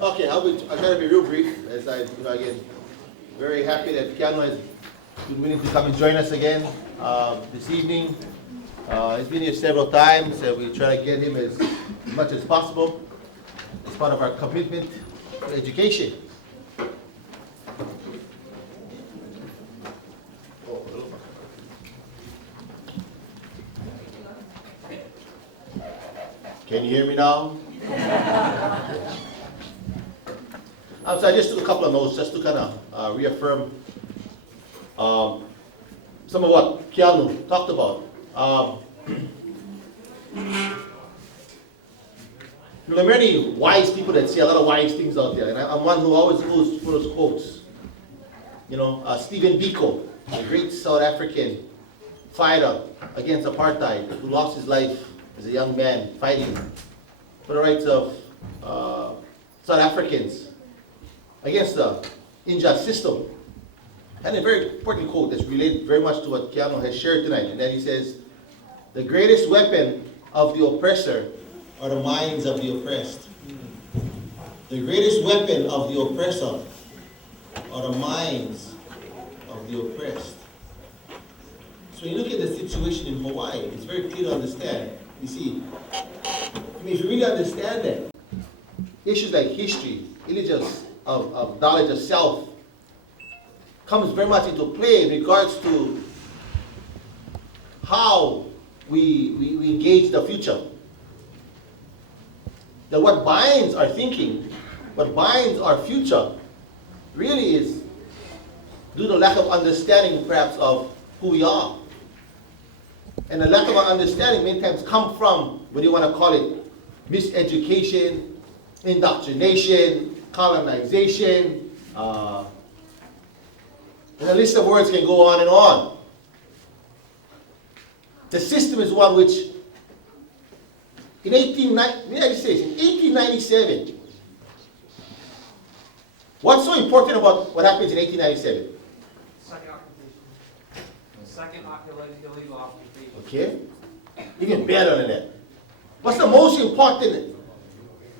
Okay, I'll try to be real brief. As again, very happy that Keanu has been willing to come and join us again this evening. He's been here several times, and we try to get him as much as possible as part of our commitment to education. Can you hear me now? So I just took a couple of notes just to kind of reaffirm some of what Keanu talked about. There are many wise people that say a lot of wise things out there, and I'm one who always goes for those quotes. Stephen Biko, a great South African fighter against apartheid, who lost his life as a young man fighting for the rights of South Africans against the unjust system. And a very important quote that's related very much to what Keanu has shared tonight, and then he says, "The greatest weapon of the oppressor are the minds of the oppressed." The greatest weapon of the oppressor are the minds of the oppressed. So when you look at the situation in Hawaii, it's very clear to understand. You see, if you really understand that, issues like history, religious, of knowledge of self, comes very much into play in regards to how we engage the future. That what binds our thinking, what binds our future, really is due to lack of understanding perhaps of who we are. And the lack of our understanding many times come from, what do you want to call it, miseducation, indoctrination, colonization, and the list of words can go on and on. The system is one which, in 1897, what's so important about what happens in 1897? Second illegal occupation. Okay, even better than that. What's the most important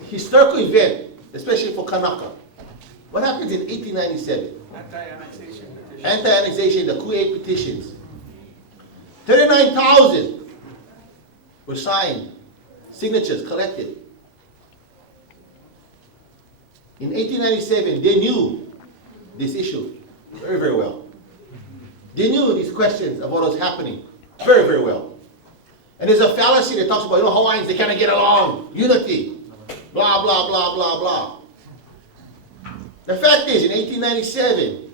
historical event, especially for Kanaka? What happens in 1897? Anti-annexation petition. Anti-annexation, the Ku'e petitions. 39,000 were signed, signatures collected. In 1897, they knew this issue very, very well. They knew these questions of what was happening very, very well. And there's a fallacy that talks about, Hawaiians, they kind of get along, unity, blah, blah, blah, blah, blah. The fact is, in 1897,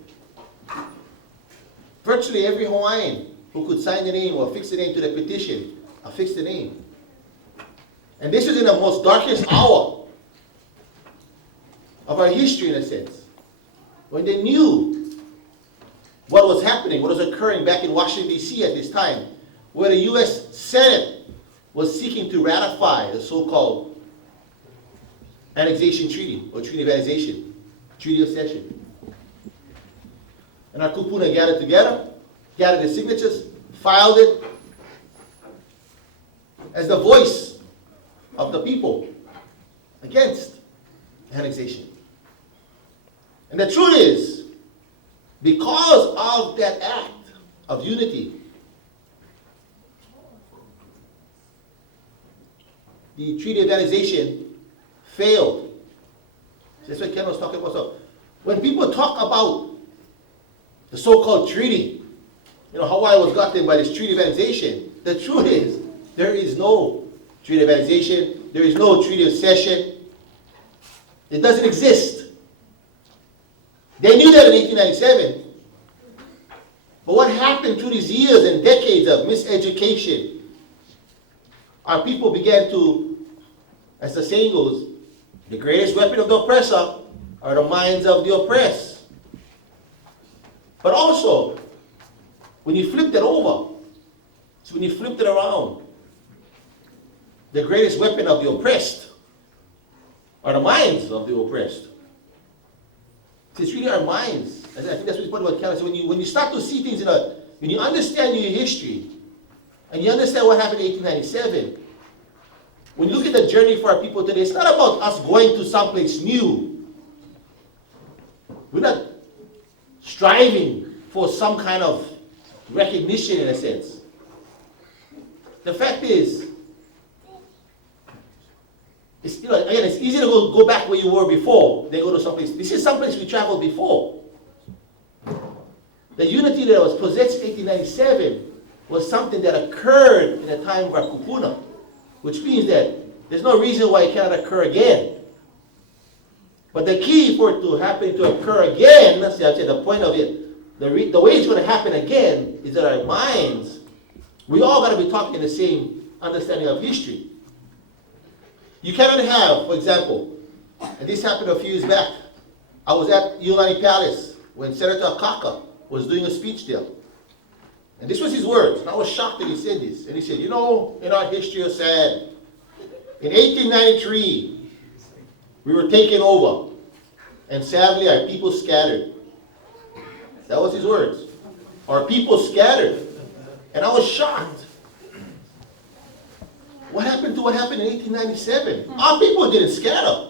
virtually every Hawaiian who could sign the name or fix the name to the petition affixed the name. And this was in the most darkest hour of our history, in a sense, when they knew what was happening, what was occurring back in Washington, D.C. at this time, where the U.S. Senate was seeking to ratify the so-called annexation treaty, or treaty of annexation, treaty of cession. And our kupuna gathered together, gathered the signatures, filed it as the voice of the people against annexation. And the truth is, because of that act of unity, the treaty of annexation failed. That's what Ken was talking about. So when people talk about the so-called treaty, Hawaii was gotten by this treaty of annexation, the truth is, there is no treaty of annexation, there is no treaty of cession. It doesn't exist. They knew that in 1897. But what happened through these years and decades of miseducation? Our people began to, as the saying goes, the greatest weapon of the oppressor are the minds of the oppressed. But also, when you flipped it over, so when you flipped it around, the greatest weapon of the oppressed are the minds of the oppressed. It's really our minds. I think that's what's important about Canada. So when you start to see things when you understand your history, and you understand what happened in 1897, when you look at the journey for our people today, it's not about us going to someplace new We're not striving for some kind of recognition in a sense. The fact is, it's, again, it's easy to go back where you were before than go to someplace. This is someplace we traveled before. The unity that was possessed in 1897 was something that occurred in the time of our kupuna, which means that there's no reason why it cannot occur again. But the key for it to happen to occur again, see, I said the point of it, the way it's going to happen again is that our minds, we all got to be talking the same understanding of history. You cannot have, for example, and this happened a few years back. I was at Iolani Palace when Senator Akaka was doing a speech there. And this was his words, and I was shocked that he said this. And he said, you know, in our history of sad, in 1893, we were taken over, and sadly our people scattered. That was his words. Our people scattered. And I was shocked. What happened to what happened in 1897? Our people didn't scatter.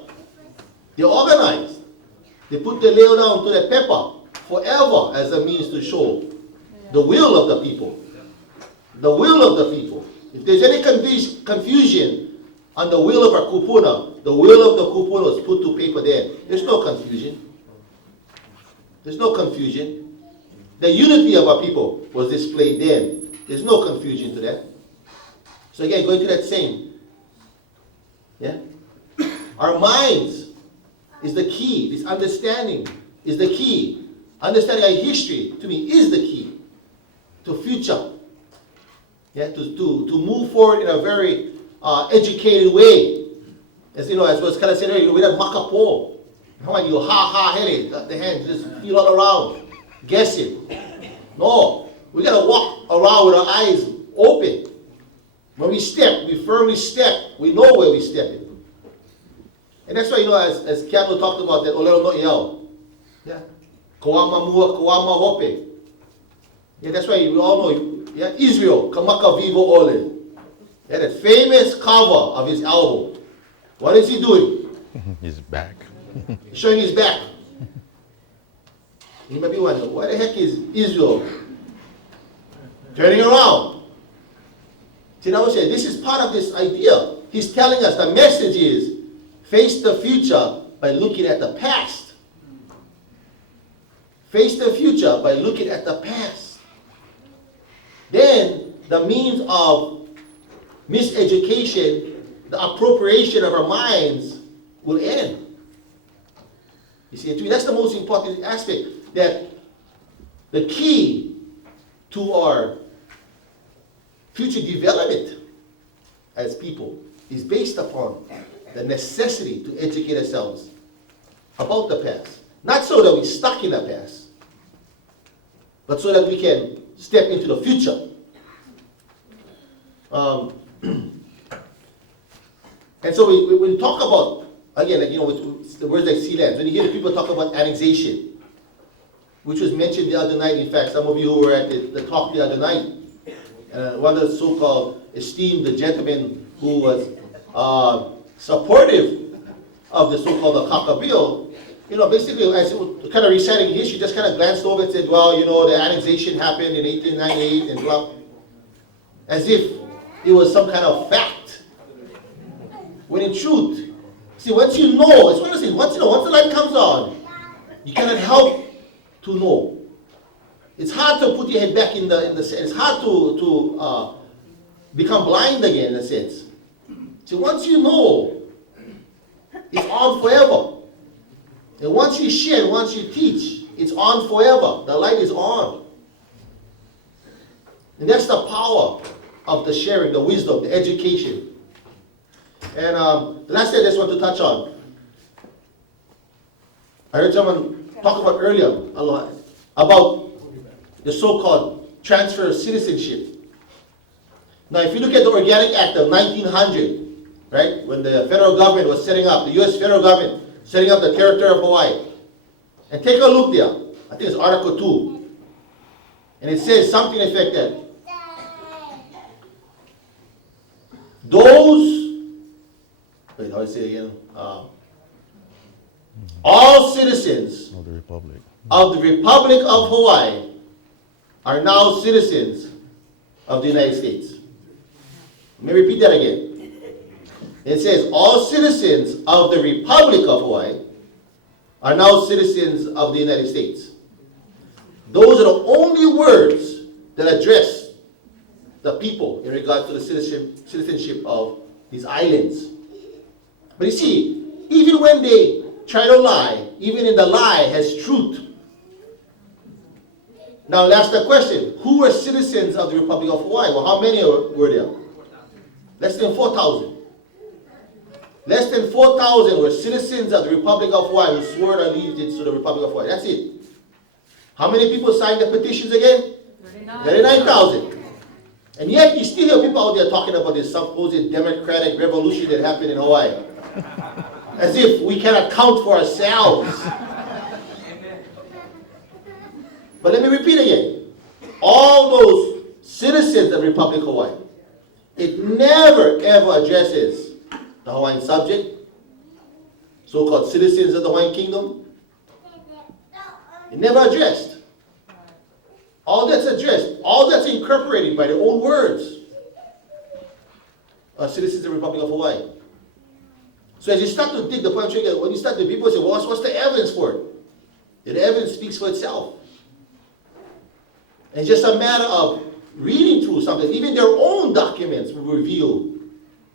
They organized. They put the leo down to the pepper forever as a means to show the will of the people. The will of the people. If there's any confusion on the will of our kupuna, the will of the kupuna was put to paper there. There's no confusion. There's no confusion. The unity of our people was displayed then. There's no confusion to that. So again, going to that same. Yeah? Our minds is the key. This understanding is the key. Understanding our history, to me, is the key to future. Yeah? To move forward in a very educated way. As you know, as was kind of said earlier, we don't makapo. How are you? Ha, hele, the hands, just feel all around. Guessing. No. We got to walk around with our eyes open. When we step, we firmly step. We know where we're stepping. And that's why, you know, as Keanu talked about that, Olero no Iao. Yeah. Kawama mua, kawama hope. Yeah, that's why we all know, yeah, Israel, Kamaka Vivo Ole. Yeah, that famous cover of his album. What is he doing? He's back. Showing his back. You might be wondering, why the heck is Israel turning around? See, now I say, this is part of this idea. He's telling us the message is, face the future by looking at the past. Face the future by looking at the past. Then, the means of miseducation, the appropriation of our minds will end. You see, to me, that's the most important aspect, that the key to our future development as people is based upon the necessity to educate ourselves about the past. Not so that we're stuck in the past, but so that we can step into the future. And so when we talk about, again, like, you know, with the words like sea lands, when you hear the people talk about annexation, which was mentioned the other night, in fact, some of you who were at the talk the other night, one of the so-called esteemed gentlemen who was supportive of the so-called Akaka bill, you know, basically, as it was kind of reciting history, just kind of glanced over and said, well, you know, the annexation happened in 1898 and blah, as if it was some kind of fact. When in truth, see, once you know, it's one of the things, once you know, once the light comes on, you cannot help to know. It's hard to put your head back in the it's hard to become blind again, in a sense. So once you know, it's on forever. And once you share, once you teach, it's on forever. The light is on. And that's the power of the sharing, the wisdom, the education. And the last thing I just want to touch on, I heard someone talk about earlier a lot about the so-called transfer of citizenship. Now, if you look at the Organic Act of 1900, right, when the federal government was setting up, the U.S. federal government setting up the territory of Hawaii, and take a look there. I think it's Article 2. And it says something to the effect that those, wait, how do I say it again? all citizens Of the Republic. of the Republic of Hawaii are now citizens of the United States. Let me repeat that again. It says all citizens of the Republic of Hawaii are now citizens of the United States. Those are the only words that address the people in regards to the citizenship of these islands. But you see, even when they try to lie, even in the lie has truth. Now let's ask the question, who were citizens of the Republic of Hawaii? Well, how many were there? Less than 4,000. Less than 4,000 were citizens of the Republic of Hawaii who swore allegiance to the Republic of Hawaii. That's it. How many people signed the petitions again? 39,000. And yet you still hear people out there talking about this supposed democratic revolution that happened in Hawaii. As if we cannot count for ourselves. But let me repeat again. All those citizens of the Republic of Hawaii, it never ever addresses the Hawaiian subject, so-called citizens of the Hawaiian Kingdom. It never addressed. All that's addressed, all that's incorporated by their own words are citizens of the Republic of Hawaii. So as you start to dig the point, when you start to, people say, well, what's the evidence for it? The evidence speaks for itself. And it's just a matter of reading through something. Even their own documents will reveal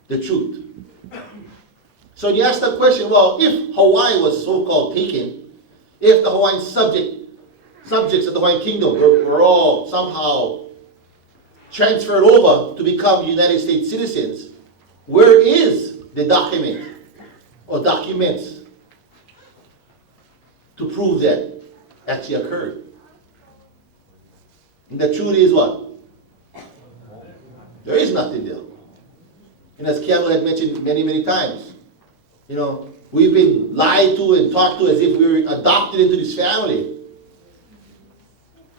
the truth. So you ask the question, well, if Hawaii was so-called taken, if the Hawaiian subjects of the Hawaiian Kingdom were all somehow transferred over to become United States citizens, where is the document or documents to prove that actually occurred? And the truth is what? There is nothing there. And as Keanu had mentioned many, many times, you know, we've been lied to and talked to as if we were adopted into this family.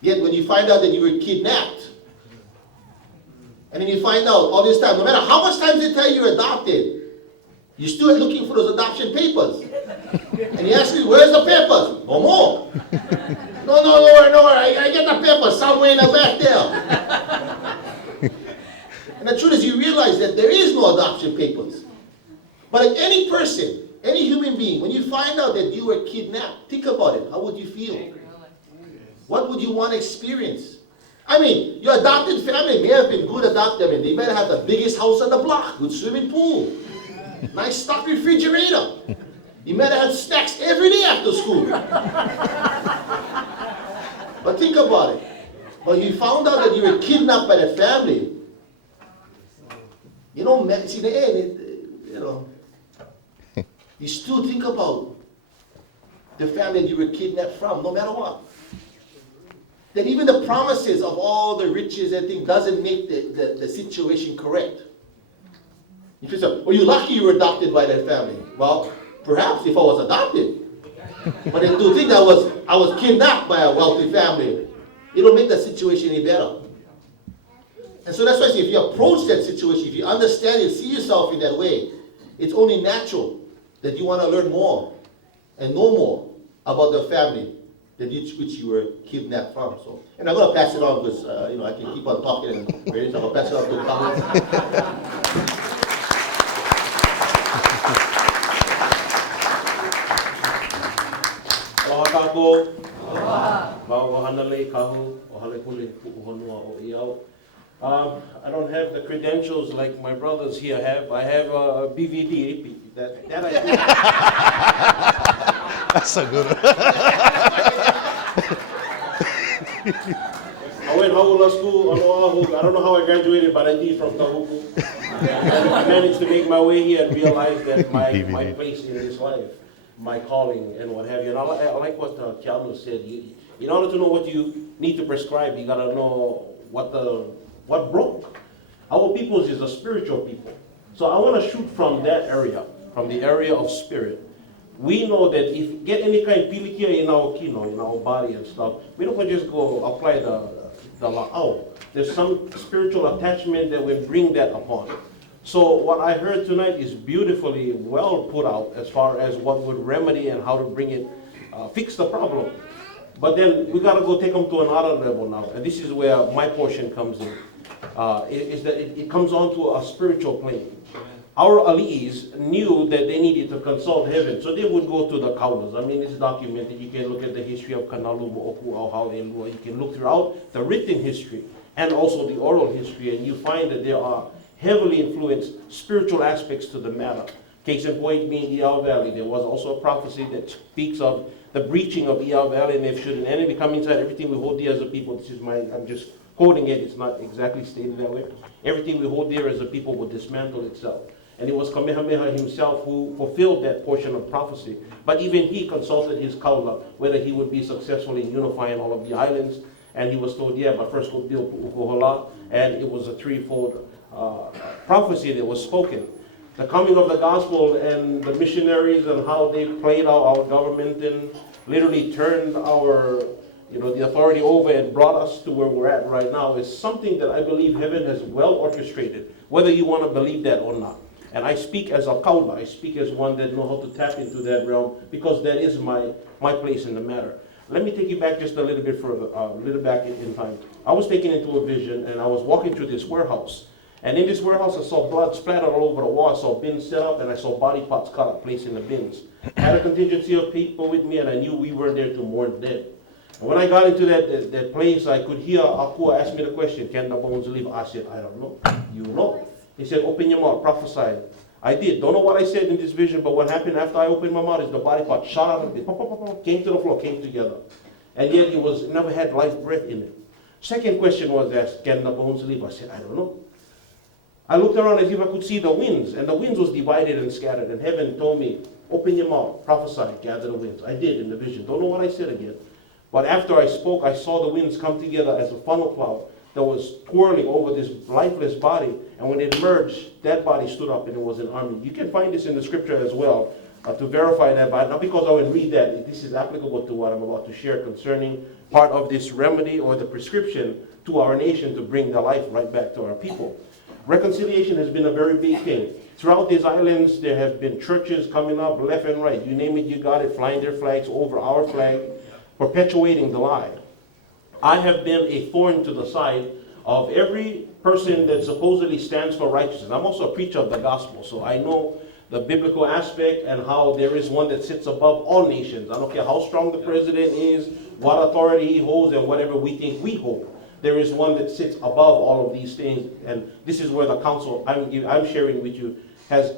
Yet when you find out that you were kidnapped, and then you find out all this time, no matter how much time they tell you you're adopted, you're still looking for those adoption papers. And you ask me, where's the papers? No more. No, I get the papers somewhere in the back there. And the truth is, you realize that there is no adoption papers. But like any person, any human being, when you find out that you were kidnapped, think about it. How would you feel? What would you want to experience? I mean, your adopted family may have been good adopted. I mean, they might have the biggest house on the block, good swimming pool, nice stocked refrigerator. You might have snacks every day after school. But think about it. But you found out that you were kidnapped by the family. You know, see, in the end, you know, you still think about the family that you were kidnapped from, no matter what. That even the promises of all the riches and things doesn't make the situation correct. You can say, well, you're lucky you were adopted by that family. Well, perhaps if I was adopted. But if you think I was kidnapped by a wealthy family, it'll make the situation any better. And so that's why I say, if you approach that situation, if you understand and see yourself in that way, it's only natural that you want to learn more and know more about the family which you were kidnapped from. So, and I'm going to pass it on because you know, I can keep on talking and so I'm going to pass it on to Kahu. Aloha kako, wao Hanalei Kahu, o halekule pu'uhonua o iau. I don't have the credentials like my brothers here have. I have a BVD. That I do. That's a good one. I went Hāloa school on Oahu. I don't know how I graduated, but I did from Kahuku. And I managed to make my way here and realize that my place in this life, my calling and what have you. And I like what Keanu said. In order to know what you need to prescribe, you gotta know what broke. Our peoples is a spiritual people. So I want to shoot from that area, from the area of spirit. We know that if we get any kind of pilikia in our kino, in our body and stuff, we don't just go apply the la'au. There's some spiritual attachment that will bring that upon. So what I heard tonight is beautifully well put out as far as what would remedy and how to bring it, fix the problem. But then we got to go take them to another level now, and this is where my portion comes in. Is that it comes onto a spiritual plane. Our ali'is knew that they needed to consult heaven, so they would go to the Kaulas. I mean, it's documented. You can look at the history of Kanalu, Mo'oku, au Hāloa. You can look throughout the written history and also the oral history, and you find that there are heavily influenced spiritual aspects to the matter. Case in point being Iao Valley. There was also a prophecy that speaks of the breaching of Iao Valley, and if should an enemy come inside, everything we hold dear as a people, this is I'm just quoting it, it's not exactly stated that way. Everything we hold dear as a people will dismantle itself. And it was Kamehameha himself who fulfilled that portion of prophecy. But even he consulted his kaula, whether he would be successful in unifying all of the islands. And he was told, yeah, but first go build Pu'ukohola. And it was a threefold prophecy that was spoken. The coming of the gospel and the missionaries and how they played out our government and literally turned our, the authority over and brought us to where we're at right now is something that I believe heaven has well orchestrated, whether you want to believe that or not. And I speak as a kaula, I speak as one that knows how to tap into that realm because that is my place in the matter. Let me take you back just a little bit further, a little back in time. I was taken into a vision and I was walking through this warehouse. And in this warehouse I saw blood splattered all over the wall, I saw bins set up and I saw body parts cut up, placed in the bins. I had a contingency of people with me and I knew we were there to mourn dead. And when I got into that place, I could hear Akua ask me the question, can the bones live? I said, I don't know. You know. He said, open your mouth, prophesy. I did. Don't know what I said in this vision, but what happened after I opened my mouth is the body part shot out of it, pop, pop, pop, pop, came to the floor, came together. And yet it never had life breath in it. Second question was asked, can the bones live? I said, I don't know. I looked around as if I could see the winds, and the winds was divided and scattered, and heaven told me, open your mouth, prophesy, gather the winds. I did in the vision. Don't know what I said again. But after I spoke, I saw the winds come together as a funnel cloud that was twirling over this lifeless body. And when it merged, that body stood up and it was an army. You can find this in the scripture as well to verify that, but not because I would read that. This is applicable to what I'm about to share concerning part of this remedy or the prescription to our nation to bring the life right back to our people. Reconciliation has been a very big thing. Throughout these islands, there have been churches coming up left and right. You name it, you got it, flying their flags over our flag, perpetuating the lie. I have been a thorn to the side of every person that supposedly stands for righteousness. I'm also a preacher of the gospel, so I know the biblical aspect and how there is one that sits above all nations. I don't care how strong the president is, what authority he holds, and whatever we think we hold. There is one that sits above all of these things, and this is where the counsel I'm sharing with you has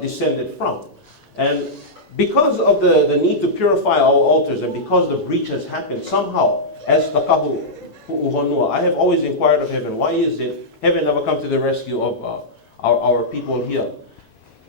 descended from. And because of the need to purify our altars, and because the breach has happened, somehow, as the Kahu Pu'uhonua, I have always inquired of heaven, why is it heaven never come to the rescue of our people here?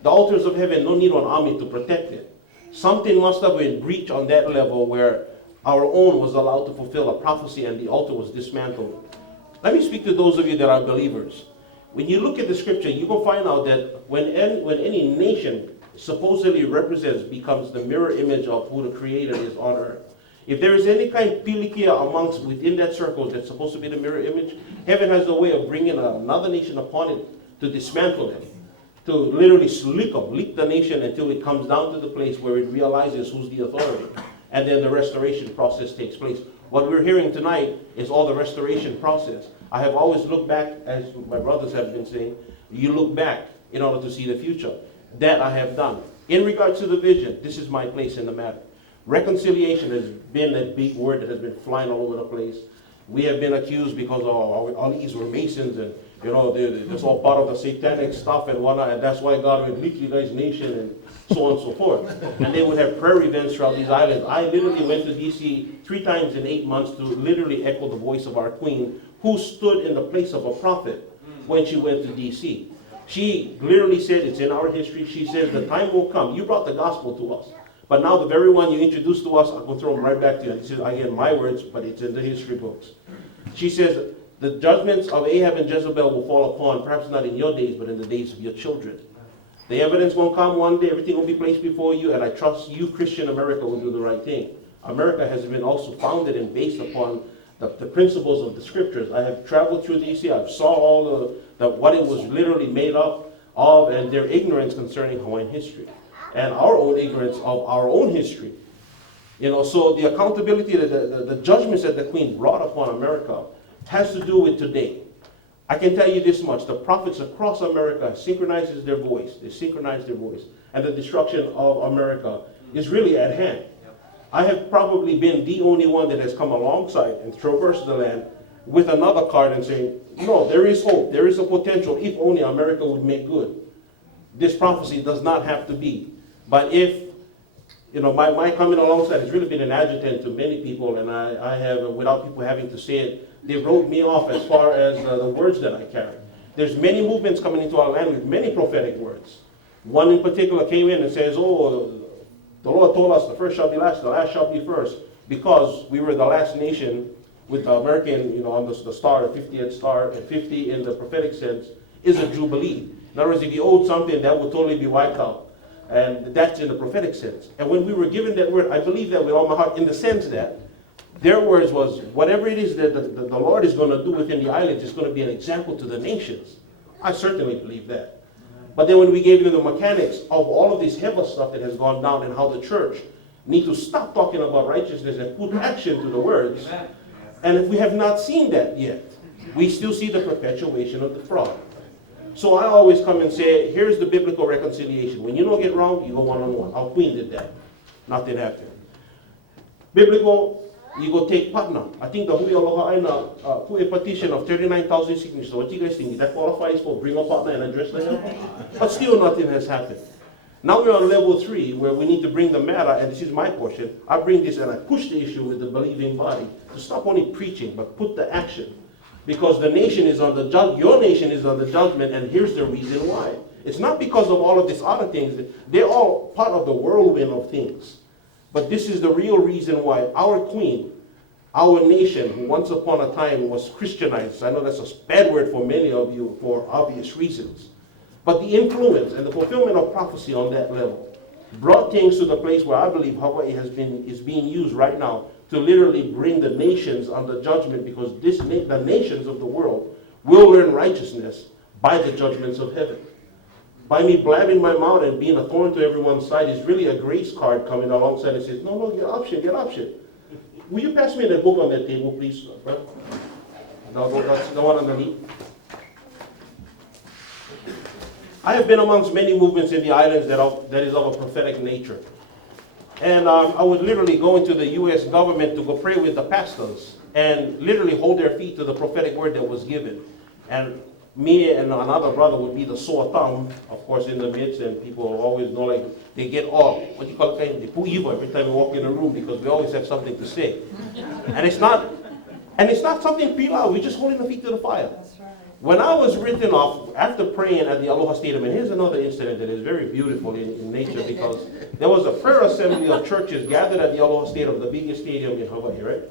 The altars of heaven don't need an army to protect it. Something must have been breached on that level where our own was allowed to fulfill a prophecy and the altar was dismantled. Let me speak to those of you that are believers. When you look at the scripture, you will find out that when any nation supposedly represents, becomes the mirror image of who the Creator is on earth. If there is any kind of pilikia amongst within that circle that's supposed to be the mirror image, heaven has a way of bringing another nation upon it to dismantle them, to literally lick the nation until it comes down to the place where it realizes who's the authority. And then the restoration process takes place. What we're hearing tonight is all the restoration process. I have always looked back, as my brothers have been saying, you look back in order to see the future. That I have done. In regards to the vision, this is my place in the matter. Reconciliation has been that big word that has been flying all over the place. We have been accused because all these were Masons and that's all part of the satanic stuff and whatnot, and that's why God would lead you guys nation and so on and so forth. And they would have prayer events throughout these islands. I literally went to D.C. 3 times in 8 months to literally echo the voice of our queen, who stood in the place of a prophet when she went to D.C. She literally said, it's in our history, she says, the time will come. You brought the gospel to us. But now the very one you introduced to us, I'm going to throw them right back to you. This is, again, my words, but it's in the history books. She says, the judgments of Ahab and Jezebel will fall upon, perhaps not in your days, but in the days of your children. The evidence won't come one day, everything will be placed before you, and I trust you, Christian America, will do the right thing. America has been also founded and based upon the principles of the scriptures. I have traveled through D.C., I saw all what it was literally made up. of and their ignorance concerning Hawaiian history and our own ignorance of our own history. So the accountability, the judgments that the Queen brought upon America has to do with today. I can tell you this much, the prophets across America synchronizes their voice. They synchronize their voice. And the destruction of America is really at hand. I have probably been the only one that has come alongside and traversed the land with another card and saying, no, there is hope, there is a potential, if only America would make good. This prophecy does not have to be. But if, my coming alongside has really been an adjutant to many people, and I have, without people having to say it, they wrote me off as far as the words that I carry. There's many movements coming into our land with many prophetic words. One in particular came in and says, oh, the Lord told us the first shall be last, the last shall be first, because we were the last nation with the American, on the star, the 50th star, and 50 in the prophetic sense, is a jubilee. In other words, if you owed something, that would totally be wiped out. And that's in the prophetic sense. And when we were given that word, I believe that with all my heart, in the sense that their words was, whatever it is that the Lord is going to do within the islands is going to be an example to the nations. I certainly believe that. But then when we gave them the mechanics of all of this heavy stuff that has gone down and how the church need to stop talking about righteousness and put action to the words, and if we have not seen that yet, we still see the perpetuation of the fraud. So I always come and say, here's the biblical reconciliation. When you don't get wrong, you go one-on-one. Our Queen did that. Nothing happened. Biblical, you go take partner. I think the Hui Aloha Aina put a petition of 39,000 signatures. So what do you guys think? That qualifies for bring a partner and address the help? But still nothing has happened. Now we're on level 3 where we need to bring the matter, and this is my portion. I bring this and I push the issue with the believing body to stop only preaching, but put the action. Because the nation is on the your nation is on the judgment, and here's the reason why. It's not because of all of these other things. They're all part of the whirlwind of things. But this is the real reason why our Queen, our nation, who once upon a time was Christianized, I know that's a bad word for many of you for obvious reasons, but the influence and the fulfillment of prophecy on that level brought things to the place where I believe Hawaii is being used right now to literally bring the nations under judgment, because the nations of the world will learn righteousness by the judgments of heaven. By me blabbing my mouth and being a thorn to everyone's side is really a grace card coming alongside and says, no, get option. Will you pass me that book on that table, please? That's the one underneath. I have been amongst many movements in the islands that is of a prophetic nature. And I would literally go into the U.S. government to go pray with the pastors and literally hold their feet to the prophetic word that was given. And me and another brother would be the sore thumb, of course, in the midst, and people always know, like, they get all, what you call it, they put evil every time we walk in a room because we always have something to say. And it's not something pre-loud, we're just holding the feet to the fire. When I was written off, after praying at the Aloha Stadium, and here's another incident that is very beautiful in nature, because there was a prayer assembly of churches gathered at the Aloha Stadium, the biggest stadium in Hawaii, right?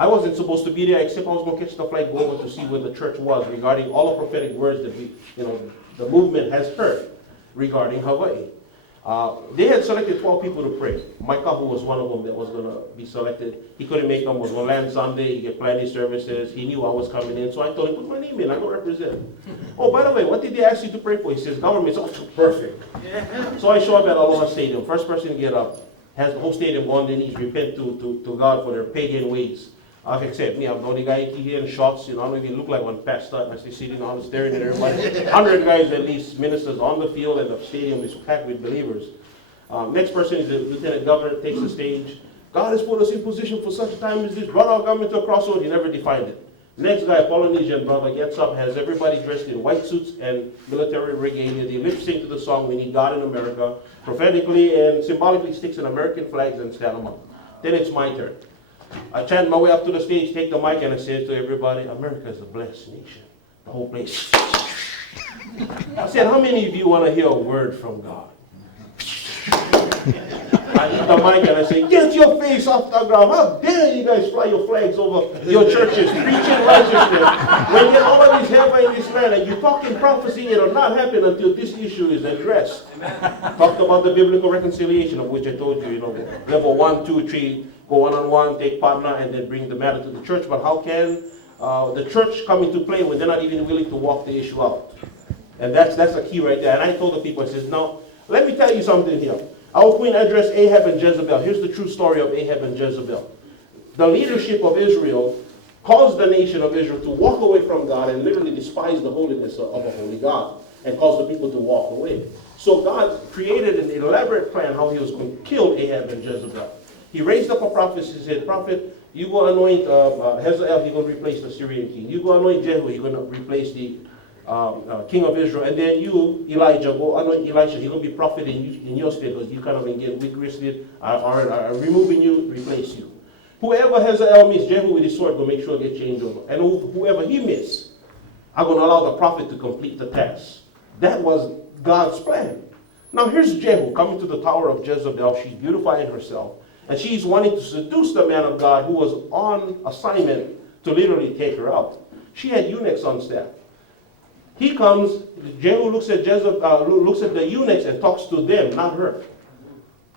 I wasn't supposed to be there, except I was going to catch the flight, go over to see where the church was regarding all the prophetic words that the movement has heard regarding Hawaii. They had selected 12 people to pray. My Kahu was one of them that was going to be selected. He couldn't make them, was going to land Sunday, he get planning services. He knew I was coming in, so I told him, put my name in, I don't represent. Oh, by the way, what did they ask you to pray for? He says, government. Oh, perfect. So I show up at Aloha Stadium. First person to get up, has the whole stadium on their knees, repent to God for their pagan ways. Except me, I'm the only guy in here in shorts, I don't even look like one pastor. I stay sitting on staring at everybody. 100 guys at least, ministers on the field, and the stadium is packed with believers. Next person is the lieutenant governor, takes the stage. God has put us in position for such a time as this. Brought our government to a crossroad. He never defined it. Next guy, Polynesian brother, gets up, has everybody dressed in white suits and military regalia. They lip sync to the song, We Need God in America. Prophetically and symbolically sticks an American flags and stand them up. Then it's my turn. I chant my way up to the stage, take the mic, and I say to everybody, America is a blessed nation. The whole place. I said, how many of you want to hear a word from God? I hit the mic and I say, get your face off the ground. How dare you guys fly your flags over your churches, preaching righteousness. When you get all of these heaven in this land and you talk in prophecy, it will not happen until this issue is addressed. Talked about the biblical reconciliation, of which I told you, level 1, 2, 3, go one-on-one, take partner, and then bring the matter to the church. But how can the church come into play when they're not even willing to walk the issue out? And that's a key right there. And I told the people, I says, now, let me tell you something here. Our queen addressed Ahab and Jezebel. Here's the true story of Ahab and Jezebel. The leadership of Israel caused the nation of Israel to walk away from God and literally despise the holiness of a holy God and caused the people to walk away. So God created an elaborate plan how he was going to kill Ahab and Jezebel. He raised up a prophet. He said, prophet, you go anoint Hazael, he's going to replace the Syrian king. You go anoint Jehu, he's going to replace the king of Israel. And then you, Elijah, go anoint Elisha. He's going to be prophet in your stead because you kind of get weak-wristed, are removing you, replace you. Whoever Hazael missed, Jehu with his sword will make sure it gets changed over. And whoever he missed, I'm going to allow the prophet to complete the task. That was God's plan. Now here's Jehu coming to the tower of Jezebel. She's beautifying herself. And she's wanting to seduce the man of God who was on assignment to literally take her out. She had eunuchs on staff. He comes, Jehu looks at looks at the eunuchs and talks to them, not her.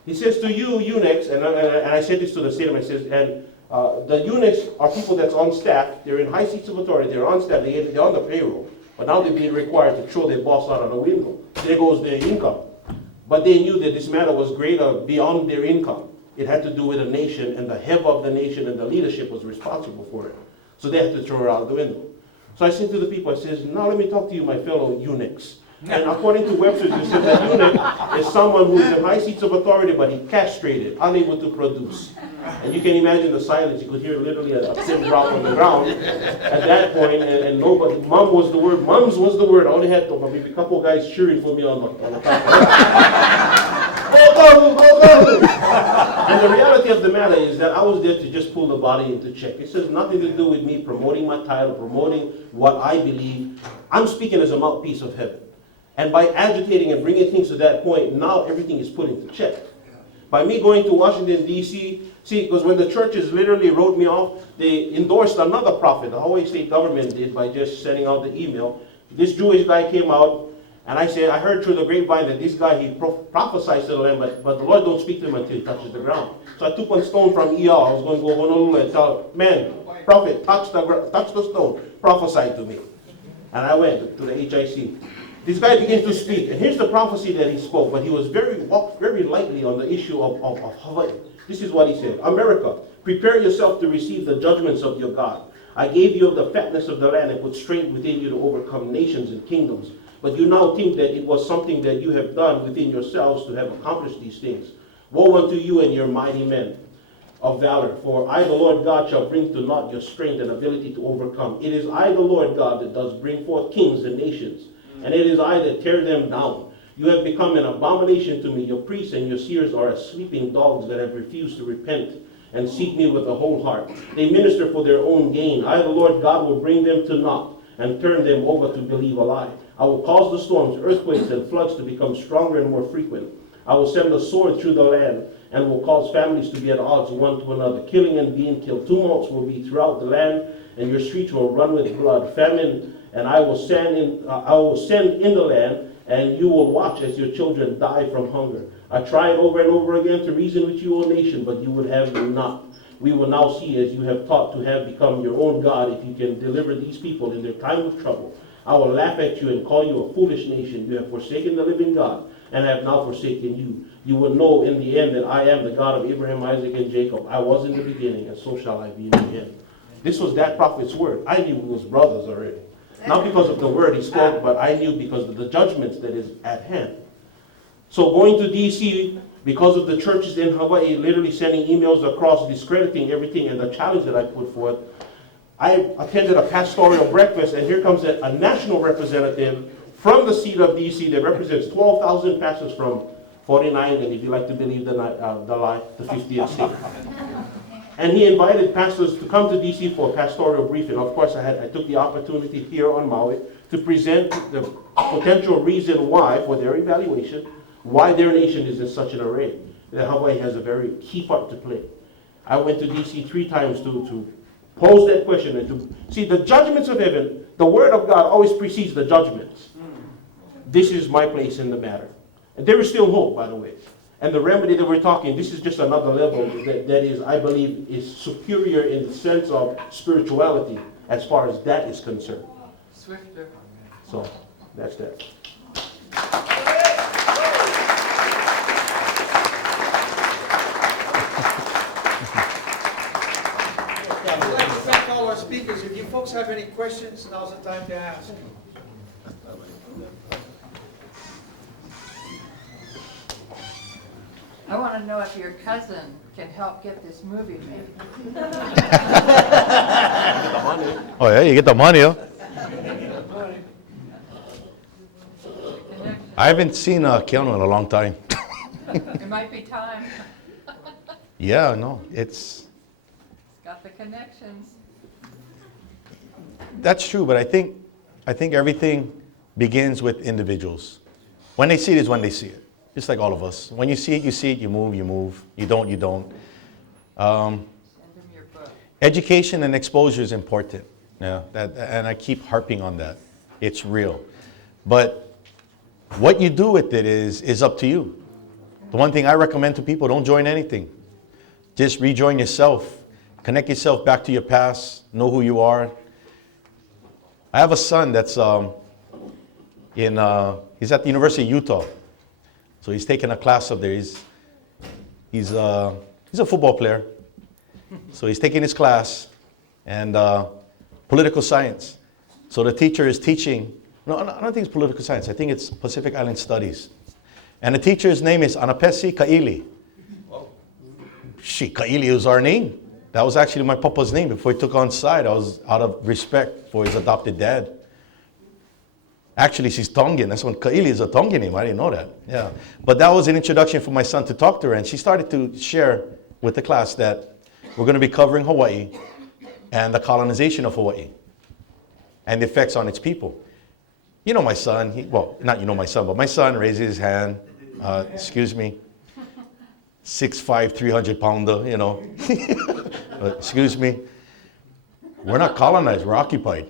He says to you, eunuchs, and I said this to the stadium, I says, and the eunuchs are people that's on staff. They're in high seats of authority. They're on staff. They're on the payroll. But now they're being required to throw their boss out of the window. There goes their income. But they knew that this matter was greater beyond their income. It had to do with a nation, and the head of the nation and the leadership was responsible for it. So they had to throw her out of the window. So I said to the people, I says, now let me talk to you, my fellow eunuchs. And according to Webster's, it says that eunuch is someone who's in high seats of authority, but he castrated, unable to produce. And you can imagine the silence. You could hear literally a pin drop on the ground at that point, and nobody, mums was the word. I only had maybe a couple of guys cheering for me on the top. Go, Kahu! And the reality of the matter is that I was there to just pull the body into check. It has nothing to do with me promoting my title, promoting what I believe. I'm speaking as a mouthpiece of heaven. And by agitating and bringing things to that point, now everything is put into check. By me going to Washington, D.C., see, because when the churches literally wrote me off, they endorsed another prophet. The Hawaii state government did by just sending out the email. This Jewish guy came out, and I said, I heard through the grapevine that this guy, he prophesies to the land, but the Lord don't speak to him until he touches the ground. So I took one stone from ER. I was going to go Honolulu and tell him, man, prophet, touch the stone, prophesy to me. And I went to the HIC. This guy began to speak, and here's the prophecy that he spoke, but he was walked very lightly on the issue of Hawaii. This is what he said. America, prepare yourself to receive the judgments of your God. I gave you of the fatness of the land and put strength within you to overcome nations and kingdoms. But you now think that it was something that you have done within yourselves to have accomplished these things. Woe unto you and your mighty men of valor, for I, the Lord God, shall bring to naught your strength and ability to overcome. It is I, the Lord God, that does bring forth kings and nations, and it is I that tear them down. You have become an abomination to me. Your priests and your seers are as sleeping dogs that have refused to repent and seek me with a whole heart. They minister for their own gain. I, the Lord God, will bring them to naught and turn them over to believe a lie. I will cause the storms, earthquakes, and floods to become stronger and more frequent. I will send a sword through the land and will cause families to be at odds one to another, killing and being killed. Tumults will be throughout the land, and your streets will run with blood. Famine, and I will send in the land, and you will watch as your children die from hunger. I tried over and over again to reason with you, O nation, but you would have me not. We will now see, as you have taught to have become your own God, if you can deliver these people in their time of trouble. I will laugh at you and call you a foolish nation. You have forsaken the living God and have now forsaken you. You will know in the end that I am the God of Abraham, Isaac, and Jacob. I was in the beginning, and so shall I be in the end. This was that prophet's word. I knew we was brothers already. Not because of the word he spoke, but I knew because of the judgments that is at hand. So going to D.C., because of the churches in Hawaii literally sending emails across discrediting everything and the challenge that I put forth, I attended a pastoral breakfast, and here comes a national representative from the seat of D.C. that represents 12,000 pastors from 49, and if you like to believe the lie, the 50th state. And he invited pastors to come to D.C. for a pastoral briefing. Of course, I took the opportunity here on Maui to present the potential reason why, for their evaluation, why their nation is in such an array. That Hawaii has a very key part to play. I went to D.C. 3 times to pose that question and to see the judgments of heaven. The word of God always precedes the judgments. This is my place in the matter. And there is still hope, by the way. And the remedy that we're talking, this is just another level that is, I believe, is superior in the sense of spirituality as far as that is concerned. Swifter. So, That's that. I'd like to thank all our speakers. If you folks have any questions, now's the time to ask. I want to know if your cousin can help get this movie made. Oh yeah, you get the money, huh? I haven't seen Keanu in a long time. It might be time. Yeah, no, it's Got the connections. that's true, but I think everything begins with individuals. When they see it is when they see it. Just like all of us. When you see it, you move, you move. You don't, you don't. Send them your book. Education and exposure is important. Yeah, and I keep harping on that. It's real. But what you do with it is up to you. The one thing I recommend to people, don't join anything. Just rejoin yourself. Connect yourself back to your past. Know who you are. I have a son that's he's at the University of Utah. So he's taking a class up there. He's a football player. So he's taking his class and political science. So the teacher is teaching. No, I don't think it's political science. I think it's Pacific Island Studies. And the teacher's name is Anapesi Kaili. Kaili was our name. That was actually my papa's name before he took on side. I was out of respect for his adopted dad. Actually, she's Tongan. That's when Kaili is a Tongan name. I didn't know that. Yeah. But that was an introduction for my son to talk to her. And she started to share with the class that we're going to be covering Hawaii and the colonization of Hawaii and the effects on its people. You know my son. Not you know my son, but my son raises his hand. Excuse me. 6'5", 300-pounder, you know. Excuse me. We're not colonized. We're occupied.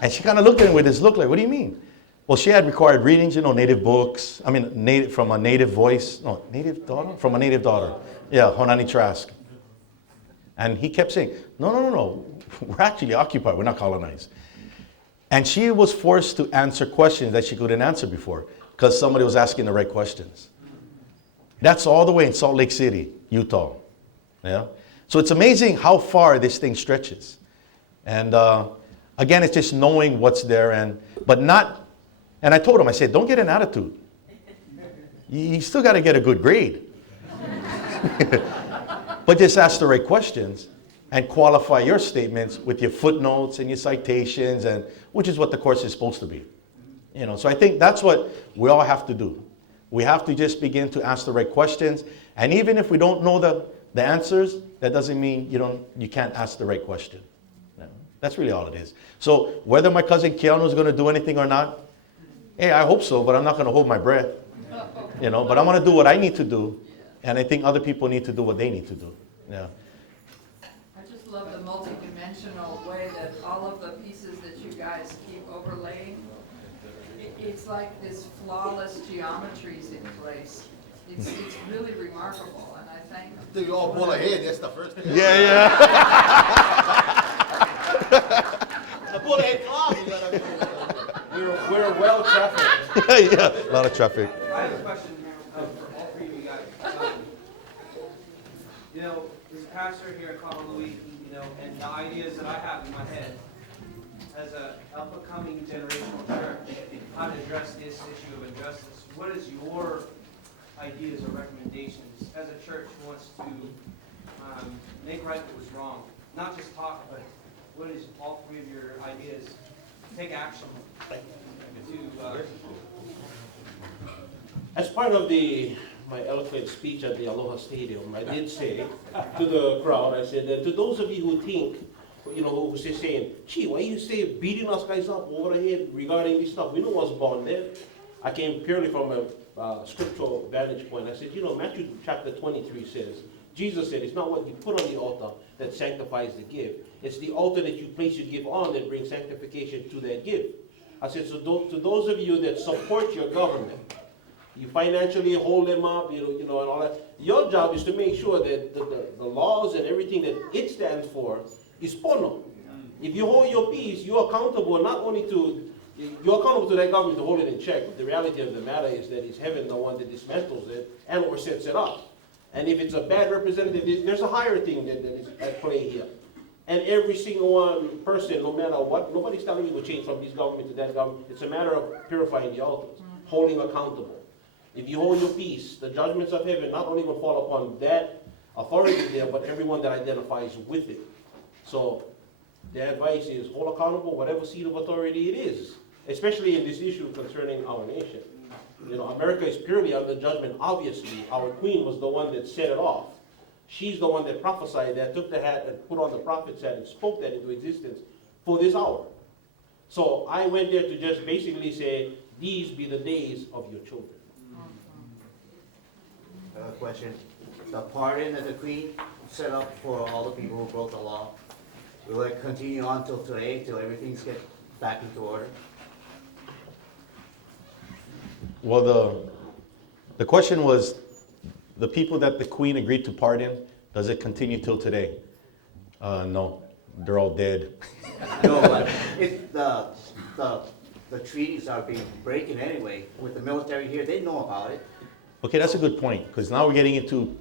And she kind of looked at him with this look like, what do you mean? Well, she had required readings, you know, native books. I mean, from a native voice. No, native daughter? From a native daughter. Yeah, Honani Trask. And he kept saying, no. We're actually occupied. We're not colonized. And she was forced to answer questions that she couldn't answer before because somebody was asking the right questions. That's all the way in Salt Lake City, Utah. Yeah. So it's amazing how far this thing stretches. And again, it's just knowing what's there and I told him, I said, don't get an attitude. You still got to get a good grade. But just ask the right questions and qualify your statements with your footnotes and your citations, and which is what the course is supposed to be. You know, so I think that's what we all have to do. We have to just begin to ask the right questions. And even if we don't know the answers, that doesn't mean you can't ask the right question. No, that's really all it is. So whether my cousin Keanu is going to do anything or not, hey, I hope so, but I'm not going to hold my breath. You know, but I'm going to do what I need to do. And I think other people need to do what they need to do. Yeah. I just love the multidimensional way that all of the pieces that you guys keep overlaying. It's like this flawless geometry's in place. It's really remarkable, and I thank them. After you all pull ahead, that's the first thing. Yeah. The pull ahead clause, you gotta We're well trafficked. Yeah, a lot of traffic. I have a question for all three of you guys. As a pastor here at Kahu, and the ideas that I have in my head as a up-and-coming generational church, how to address this issue of injustice. What is your ideas or recommendations as a church who wants to make right what was wrong? Not just talk, but what is all three of your ideas? Take action to As part of my eloquent speech at the Aloha Stadium, I did say to the crowd, I said that to those of you who think, who say saying, gee, why you say beating us guys up over the head regarding this stuff? We know what's born there. I came purely from a scriptural vantage point. I said, Matthew chapter 23 says, Jesus said, it's not what you put on the altar that sanctifies the gift. It's the altar that you place your gift on that brings sanctification to that gift. I said, so to those of you that support your government, you financially hold them up, and all that. Your job is to make sure that the laws and everything that it stands for is pono. If you hold your peace, you're accountable not only to, You're accountable to that government to hold it in check, but the reality of the matter is that it's heaven the one that dismantles it and or sets it up. And if it's a bad representative, there's a higher thing that is at play here. And every single one person, no matter what, nobody's telling you to change from this government to that government. It's a matter of purifying the altars, holding accountable. If you hold your peace, the judgments of heaven not only will fall upon that authority there, but everyone that identifies with it. So the advice is hold accountable whatever seat of authority it is, especially in this issue concerning our nation. You know, America is purely under judgment. Obviously, our queen was the one that set it off. She's the one that prophesied that, took the hat and put on the prophet's hat and spoke that into existence for this hour. So I went there to just basically say, these be the days of your children. Question. The pardon that the Queen set up for all the people who broke the law, will it continue on till today, till everything's get back into order? Well, the question was, the people that the Queen agreed to pardon, does it continue till today? No, they're all dead. No, but if the treaties are being breaking anyway, with the military here, they know about it. Okay, that's a good point, because now we're getting into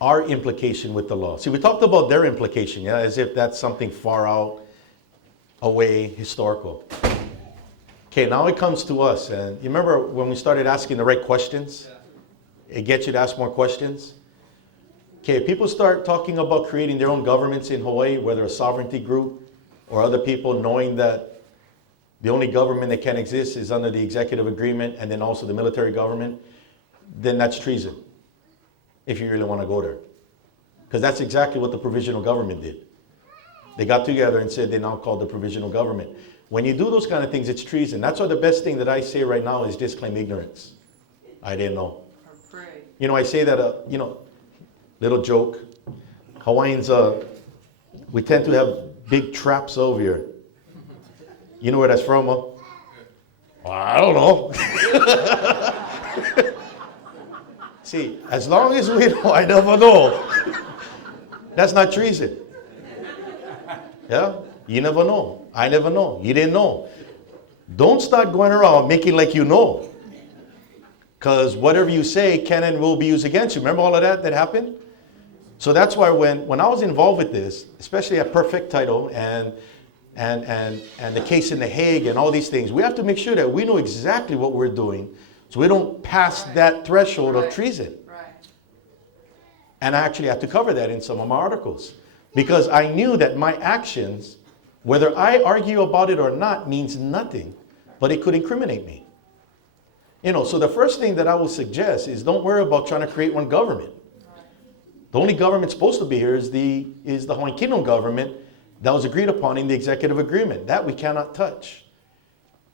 our implication with the law. See, we talked about their implication, yeah, as if that's something far out, away, historical. Okay, now it comes to us, and you remember when we started asking the right questions? It gets you to ask more questions. Okay, people start talking about creating their own governments in Hawaii, whether a sovereignty group or other people, knowing that the only government that can exist is under the executive agreement and then also the military government, then that's treason, if you really want to go there. Because that's exactly what the provisional government did. They got together and said they now call the provisional government. When you do those kind of things, it's treason. That's why the best thing that I say right now is just claim ignorance. I didn't know. Or pray. You know, I say that, you know, little joke. Hawaiians, we tend to have big traps over here. You know where that's from, huh? Well, I don't know. See, as long as we know, I never know. That's not treason. Yeah? You never know. I never know. You didn't know. Don't start going around making like you know. Because whatever you say can and will be used against you. Remember all of that happened? So that's why when I was involved with this, especially at Perfect Title and the case in The Hague and all these things, we have to make sure that we know exactly what we're doing so we don't pass that threshold of treason. Right. And I actually had to cover that in some of my articles. Because I knew that my actions, whether I argue about it or not, means nothing, but it could incriminate me. You know, so the first thing that I would suggest is don't worry about trying to create one government. The only government supposed to be here is the Hawaiian Kingdom government that was agreed upon in the executive agreement. That we cannot touch.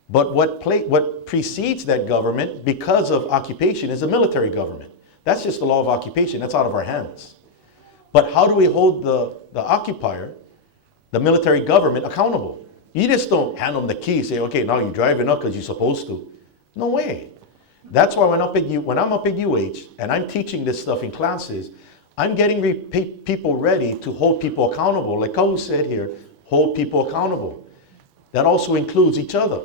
But what precedes that government, because of occupation, is a military government. That's just the law of occupation. That's out of our hands. But how do we hold the occupier, the military government, accountable? You just don't hand them the key and say, okay, now you're driving up because you're supposed to. No way. That's why when I'm up at UH and I'm teaching this stuff in classes, I'm getting people ready to hold people accountable. Like Kahu said here, hold people accountable. That also includes each other.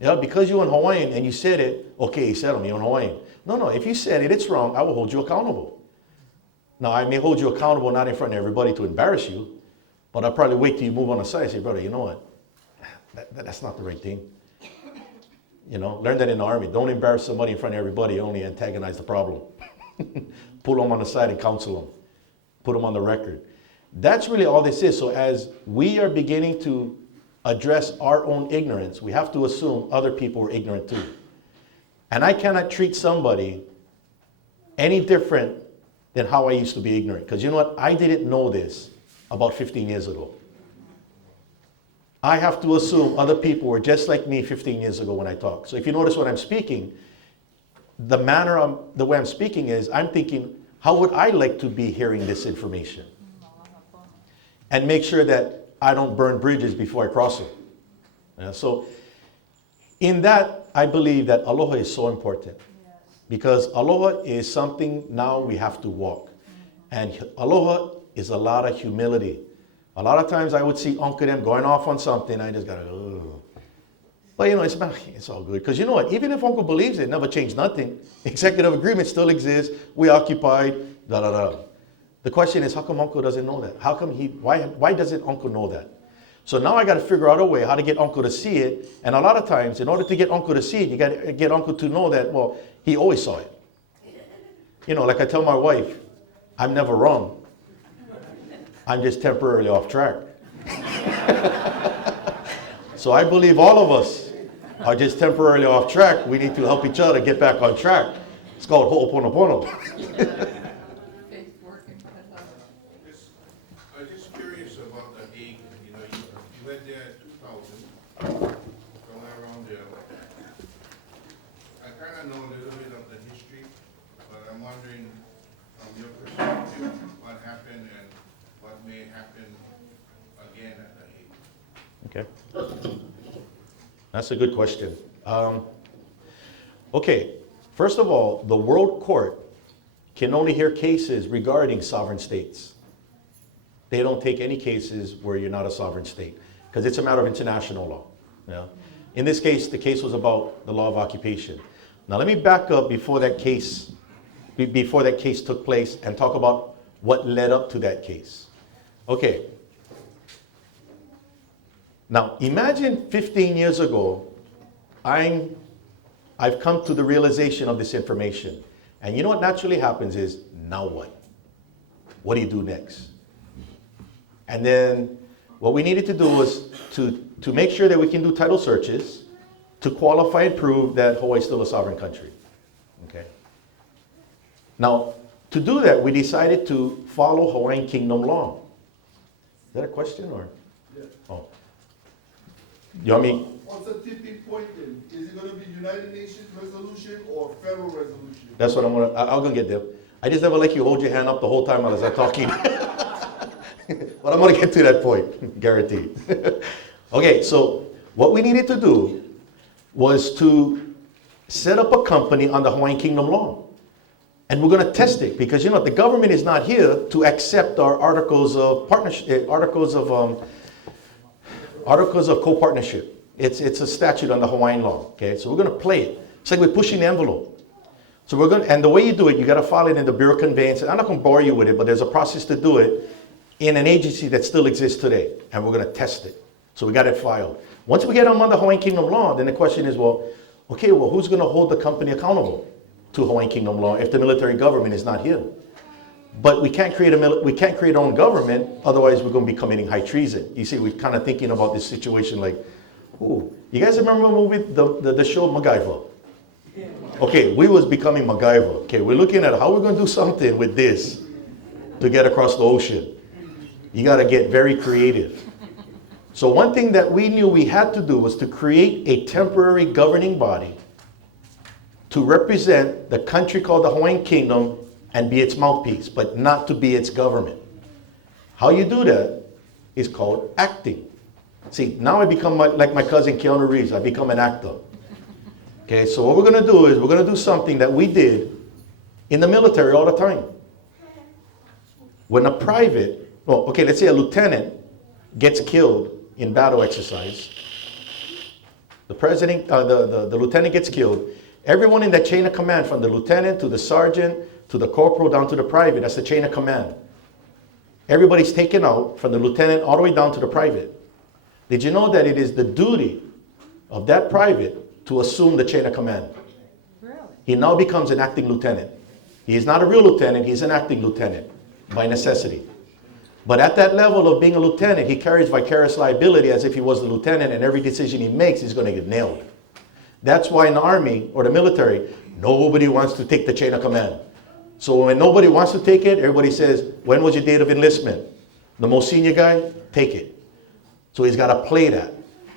Yeah, because you're in Hawaiian and you said it, okay, you said them, you're in Hawaiian. No, if you said it, it's wrong, I will hold you accountable. Now, I may hold you accountable not in front of everybody to embarrass you, but I'll probably wait till you move on the side and say, brother, you know what? That's not the right thing. You know, learn that in the Army. Don't embarrass somebody in front of everybody, only antagonize the problem. Pull them on the side and counsel them. Put them on the record. That's really all this is. So as we are beginning to address our own ignorance, we have to assume other people are ignorant too. And I cannot treat somebody any different than how I used to be ignorant. Because you know what? I didn't know this about 15 years ago. I have to assume other people were just like me 15 years ago when I talk. So if you notice when I'm speaking, the way I'm speaking is, I'm thinking, how would I like to be hearing this information? And make sure that I don't burn bridges before I cross them. Yeah, so in that, I believe that aloha is so important. Yes. Because aloha is something now we have to walk. And aloha is a lot of humility. A lot of times I would see Uncle them going off on something, I just gotta go, ugh. But you know, it's all good. Because you know what, even if Uncle believes it, never changed nothing. Executive agreement still exists, we occupied, da da da. The question is, how come Uncle doesn't know that? How come why doesn't Uncle know that? So now I gotta figure out a way how to get Uncle to see it. And a lot of times, in order to get Uncle to see it, you gotta get Uncle to know that, well, he always saw it. You know, like I tell my wife, I'm never wrong. I'm just temporarily off track. So I believe all of us are just temporarily off track. We need to help each other get back on track. It's called ho'oponopono. Faith working. I'm just curious about the Hague, you know, you went there in 2000, somewhere around there. I kind of know a little bit of the history, but I'm wondering from your perspective, what happened and what may happen again at the Hague. Okay. That's a good question. Okay, first of all, the World Court can only hear cases regarding sovereign states. They don't take any cases where you're not a sovereign state, because it's a matter of international law. Yeah? In this case, the case was about the law of occupation. Now let me back up before that case took place and talk about what led up to that case. Okay. Now imagine 15 years ago, I've come to the realization of this information. And you know what naturally happens is, now what? What do you do next? And then what we needed to do was to make sure that we can do title searches to qualify and prove that Hawaii is still a sovereign country. Okay. Now, to do that, we decided to follow Hawaiian Kingdom law. Is that a question or? Yeah. Oh. You want me? What's the tipping point then? Is it going to be United Nations resolution or federal resolution? That's what I'm gonna get there. I just never let you hold your hand up the whole time as I'm talking. But I'm gonna get to that point, guaranteed. Okay, so what we needed to do was to set up a company under Hawaiian Kingdom law. And we're gonna test it because you know the government is not here to accept our articles of partnership, articles of co-partnership. It's a statute under Hawaiian law, okay? So we're gonna play it. It's like we're pushing the envelope. So we're gonna, and the way you do it, you gotta file it in the Bureau of Conveyance. I'm not gonna bore you with it, but there's a process to do it in an agency that still exists today. And we're gonna test it. So we got it filed. Once we get them under Hawaiian Kingdom law, then the question is, well, okay, well, who's gonna hold the company accountable to Hawaiian Kingdom law if the military government is not here? But we can't create our own government, otherwise we're going to be committing high treason. You see, we're kind of thinking about this situation like, ooh, you guys remember the movie, the show MacGyver? Yeah. Okay, we was becoming MacGyver. Okay, we're looking at how we're going to do something with this to get across the ocean. You got to get very creative. So one thing that we knew we had to do was to create a temporary governing body to represent the country called the Hawaiian Kingdom and be its mouthpiece, but not to be its government. How you do that is called acting. See, now I become like my cousin Keanu Reeves, I become an actor. Okay, so what we're gonna do is we're gonna do something that we did in the military all the time. When a private, well, okay, let's say a lieutenant gets killed in battle exercise, the lieutenant gets killed, everyone in that chain of command, from the lieutenant to the sergeant, to the corporal down to the private, that's the chain of command. Everybody's taken out from the lieutenant all the way down to the private. Did you know that it is the duty of that private to assume the chain of command? Really? He now becomes an acting lieutenant. He is not a real lieutenant, he's an acting lieutenant by necessity. But at that level of being a lieutenant, he carries vicarious liability as if he was the lieutenant, and every decision he makes is going to get nailed. That's why in the army or the military, nobody wants to take the chain of command. So when nobody wants to take it, everybody says, when was your date of enlistment? The most senior guy, take it. So he's got to play that.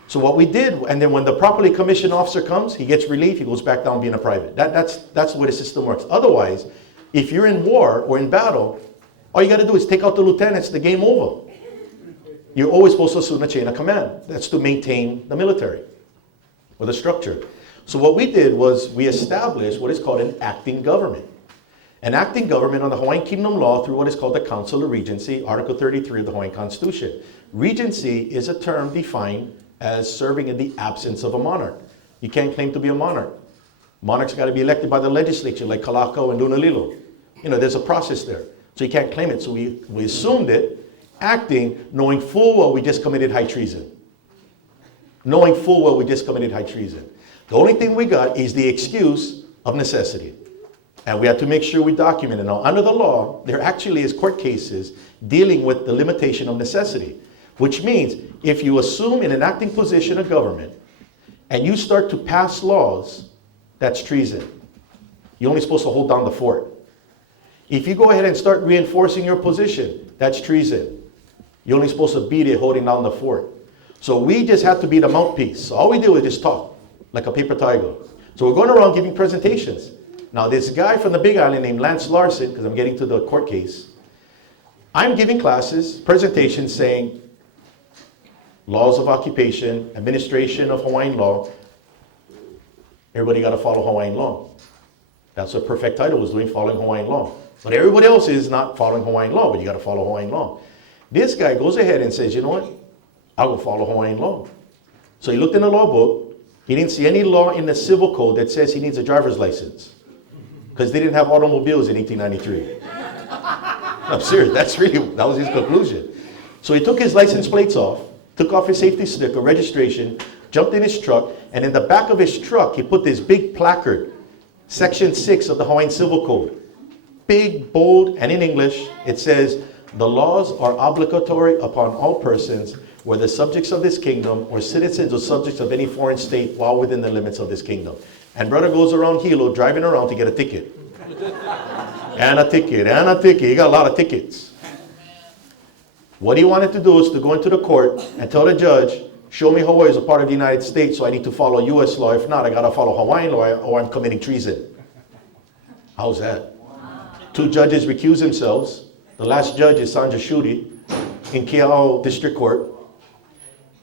So what we did, and then when the properly commissioned officer comes, he gets relief, he goes back down being a private. That's the way the system works. Otherwise, if you're in war or in battle, all you got to do is take out the lieutenants, the game over. You're always supposed to assume the chain of command. That's to maintain the military or the structure. So what we did was we established what is called an acting government. an acting government on the Hawaiian Kingdom law through what is called the Council of Regency, Article 33 of the Hawaiian Constitution. Regency is a term defined as serving in the absence of a monarch. You can't claim to be a monarch. Monarchs got to be elected by the legislature, like Kalakaua and Lunalilo. You know, there's a process there. So you can't claim it. So we assumed it, acting, knowing full well we just committed high treason. Knowing full well we just committed high treason. The only thing we got is the excuse of necessity. And we had to make sure we document it. Now, under the law, there actually is court cases dealing with the limitation of necessity, which means if you assume in an acting position of government and you start to pass laws, that's treason. You're only supposed to hold down the fort. If you go ahead and start reinforcing your position, that's treason. You're only supposed to be there holding down the fort. So we just have to be the mouthpiece. So all we do is just talk like a paper tiger. So we're going around giving presentations. Now this guy from the Big Island named Lance Larson, because I'm getting to the court case, I'm giving classes, presentations saying laws of occupation, administration of Hawaiian law. Everybody got to follow Hawaiian law. That's what Perfect Title was doing, following Hawaiian law. But everybody else is not following Hawaiian law, but you got to follow Hawaiian law. This guy goes ahead and says, you know what? I'll go follow Hawaiian law. So he looked in the law book. He didn't see any law in the civil code that says he needs a driver's license, because they didn't have automobiles in 1893. I'm serious, that was his conclusion. So he took his license plates off, took off his safety sticker, registration, jumped in his truck, and in the back of his truck, he put this big placard, Section 6 of the Hawaiian Civil Code. Big, bold, and in English, it says, the laws are obligatory upon all persons, whether subjects of this kingdom or citizens or subjects of any foreign state while within the limits of this kingdom. And brother goes around Hilo driving around to get a ticket. And a ticket, and a ticket. He got a lot of tickets. What he wanted to do is to go into the court and tell the judge, show me Hawaii is a part of the United States, so I need to follow U.S. law. If not, I got to follow Hawaiian law or I'm committing treason. How's that? 2 judges recuse themselves. The last judge is Sandra Shuri in Kea'au District Court.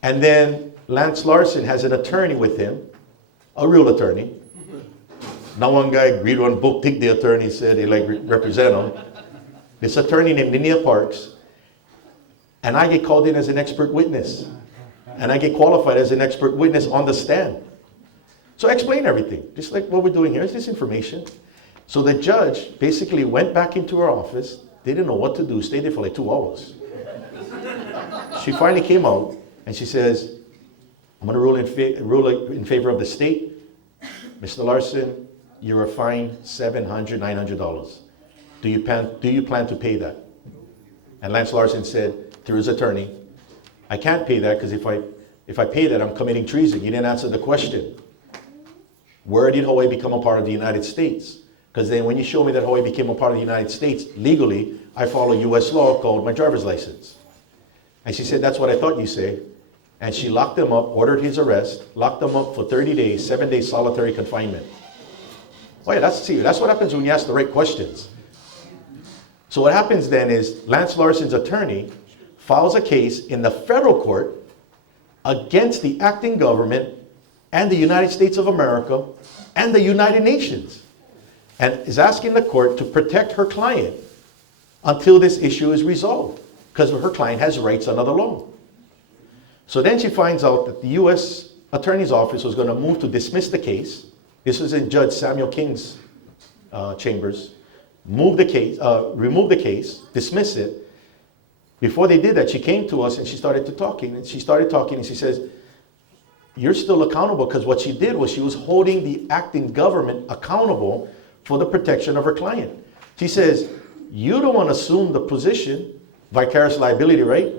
And then Lance Larson has an attorney with him, a real attorney. Now one guy read one book, think the attorney said they like represent him. This attorney named Linnea Parks. And I get called in as an expert witness. And I get qualified as an expert witness on the stand. So I explain everything, just like what we're doing here. Is this information? So the judge basically went back into her office. They didn't know what to do, stayed there for like 2 hours. She finally came out and she says, I'm going to rule in favor of the state. Mr. Larson, you're fined $700, $900. Do you plan to pay that? And Lance Larson said to his attorney, I can't pay that because if I pay that, I'm committing treason. You didn't answer the question. Where did Hawaii become a part of the United States? Because then when you show me that Hawaii became a part of the United States legally, I follow U.S. law called my driver's license. And she said, that's what I thought you said. And she locked him up, ordered his arrest, locked him up for 30 days, 7 days solitary confinement. Oh yeah, that's what happens when you ask the right questions. So what happens then is Lance Larson's attorney files a case in the federal court against the acting government and the United States of America and the United Nations, and is asking the court to protect her client until this issue is resolved, because her client has rights under the law. So then she finds out that the U.S. Attorney's Office was going to move to dismiss the case. This was in Judge Samuel King's chambers. Remove the case, dismiss it. Before they did that, she came to us and she started talking and she says, you're still accountable, because what she did was she was holding the acting government accountable for the protection of her client. She says, you don't want to assume the position, vicarious liability, right?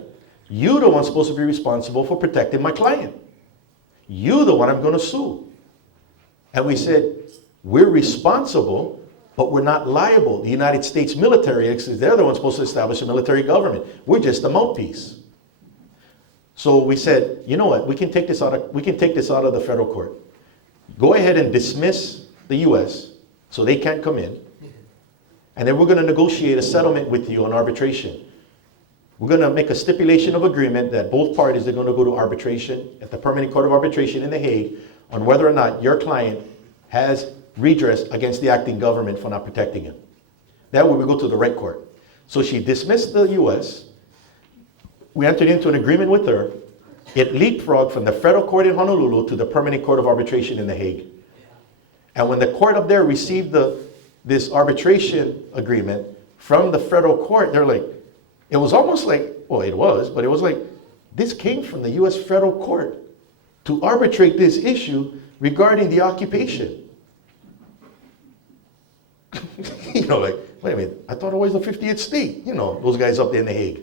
You're the one supposed to be responsible for protecting my client. You're the one I'm going to sue. And we said, we're responsible, but we're not liable. The United States military, they're the ones supposed to establish a military government. We're just a mouthpiece. So we said, you know what, we can take this out of the federal court. Go ahead and dismiss the U.S. so they can't come in. And then we're going to negotiate a settlement with you on arbitration. We're going to make a stipulation of agreement that both parties are going to go to arbitration at the Permanent Court of Arbitration in The Hague on whether or not your client has redress against the acting government for not protecting him. That way we go to the right court. So she dismissed the US. We entered into an agreement with her. It leapfrogged from the federal court in Honolulu to the Permanent Court of Arbitration in The Hague. And when the court up there received this arbitration agreement from the federal court, they're like, it was almost like, well, it was, but it was like, this came from the US federal court to arbitrate this issue regarding the occupation. You know, like, wait a minute, I thought it was the 50th state, you know, those guys up there in The Hague.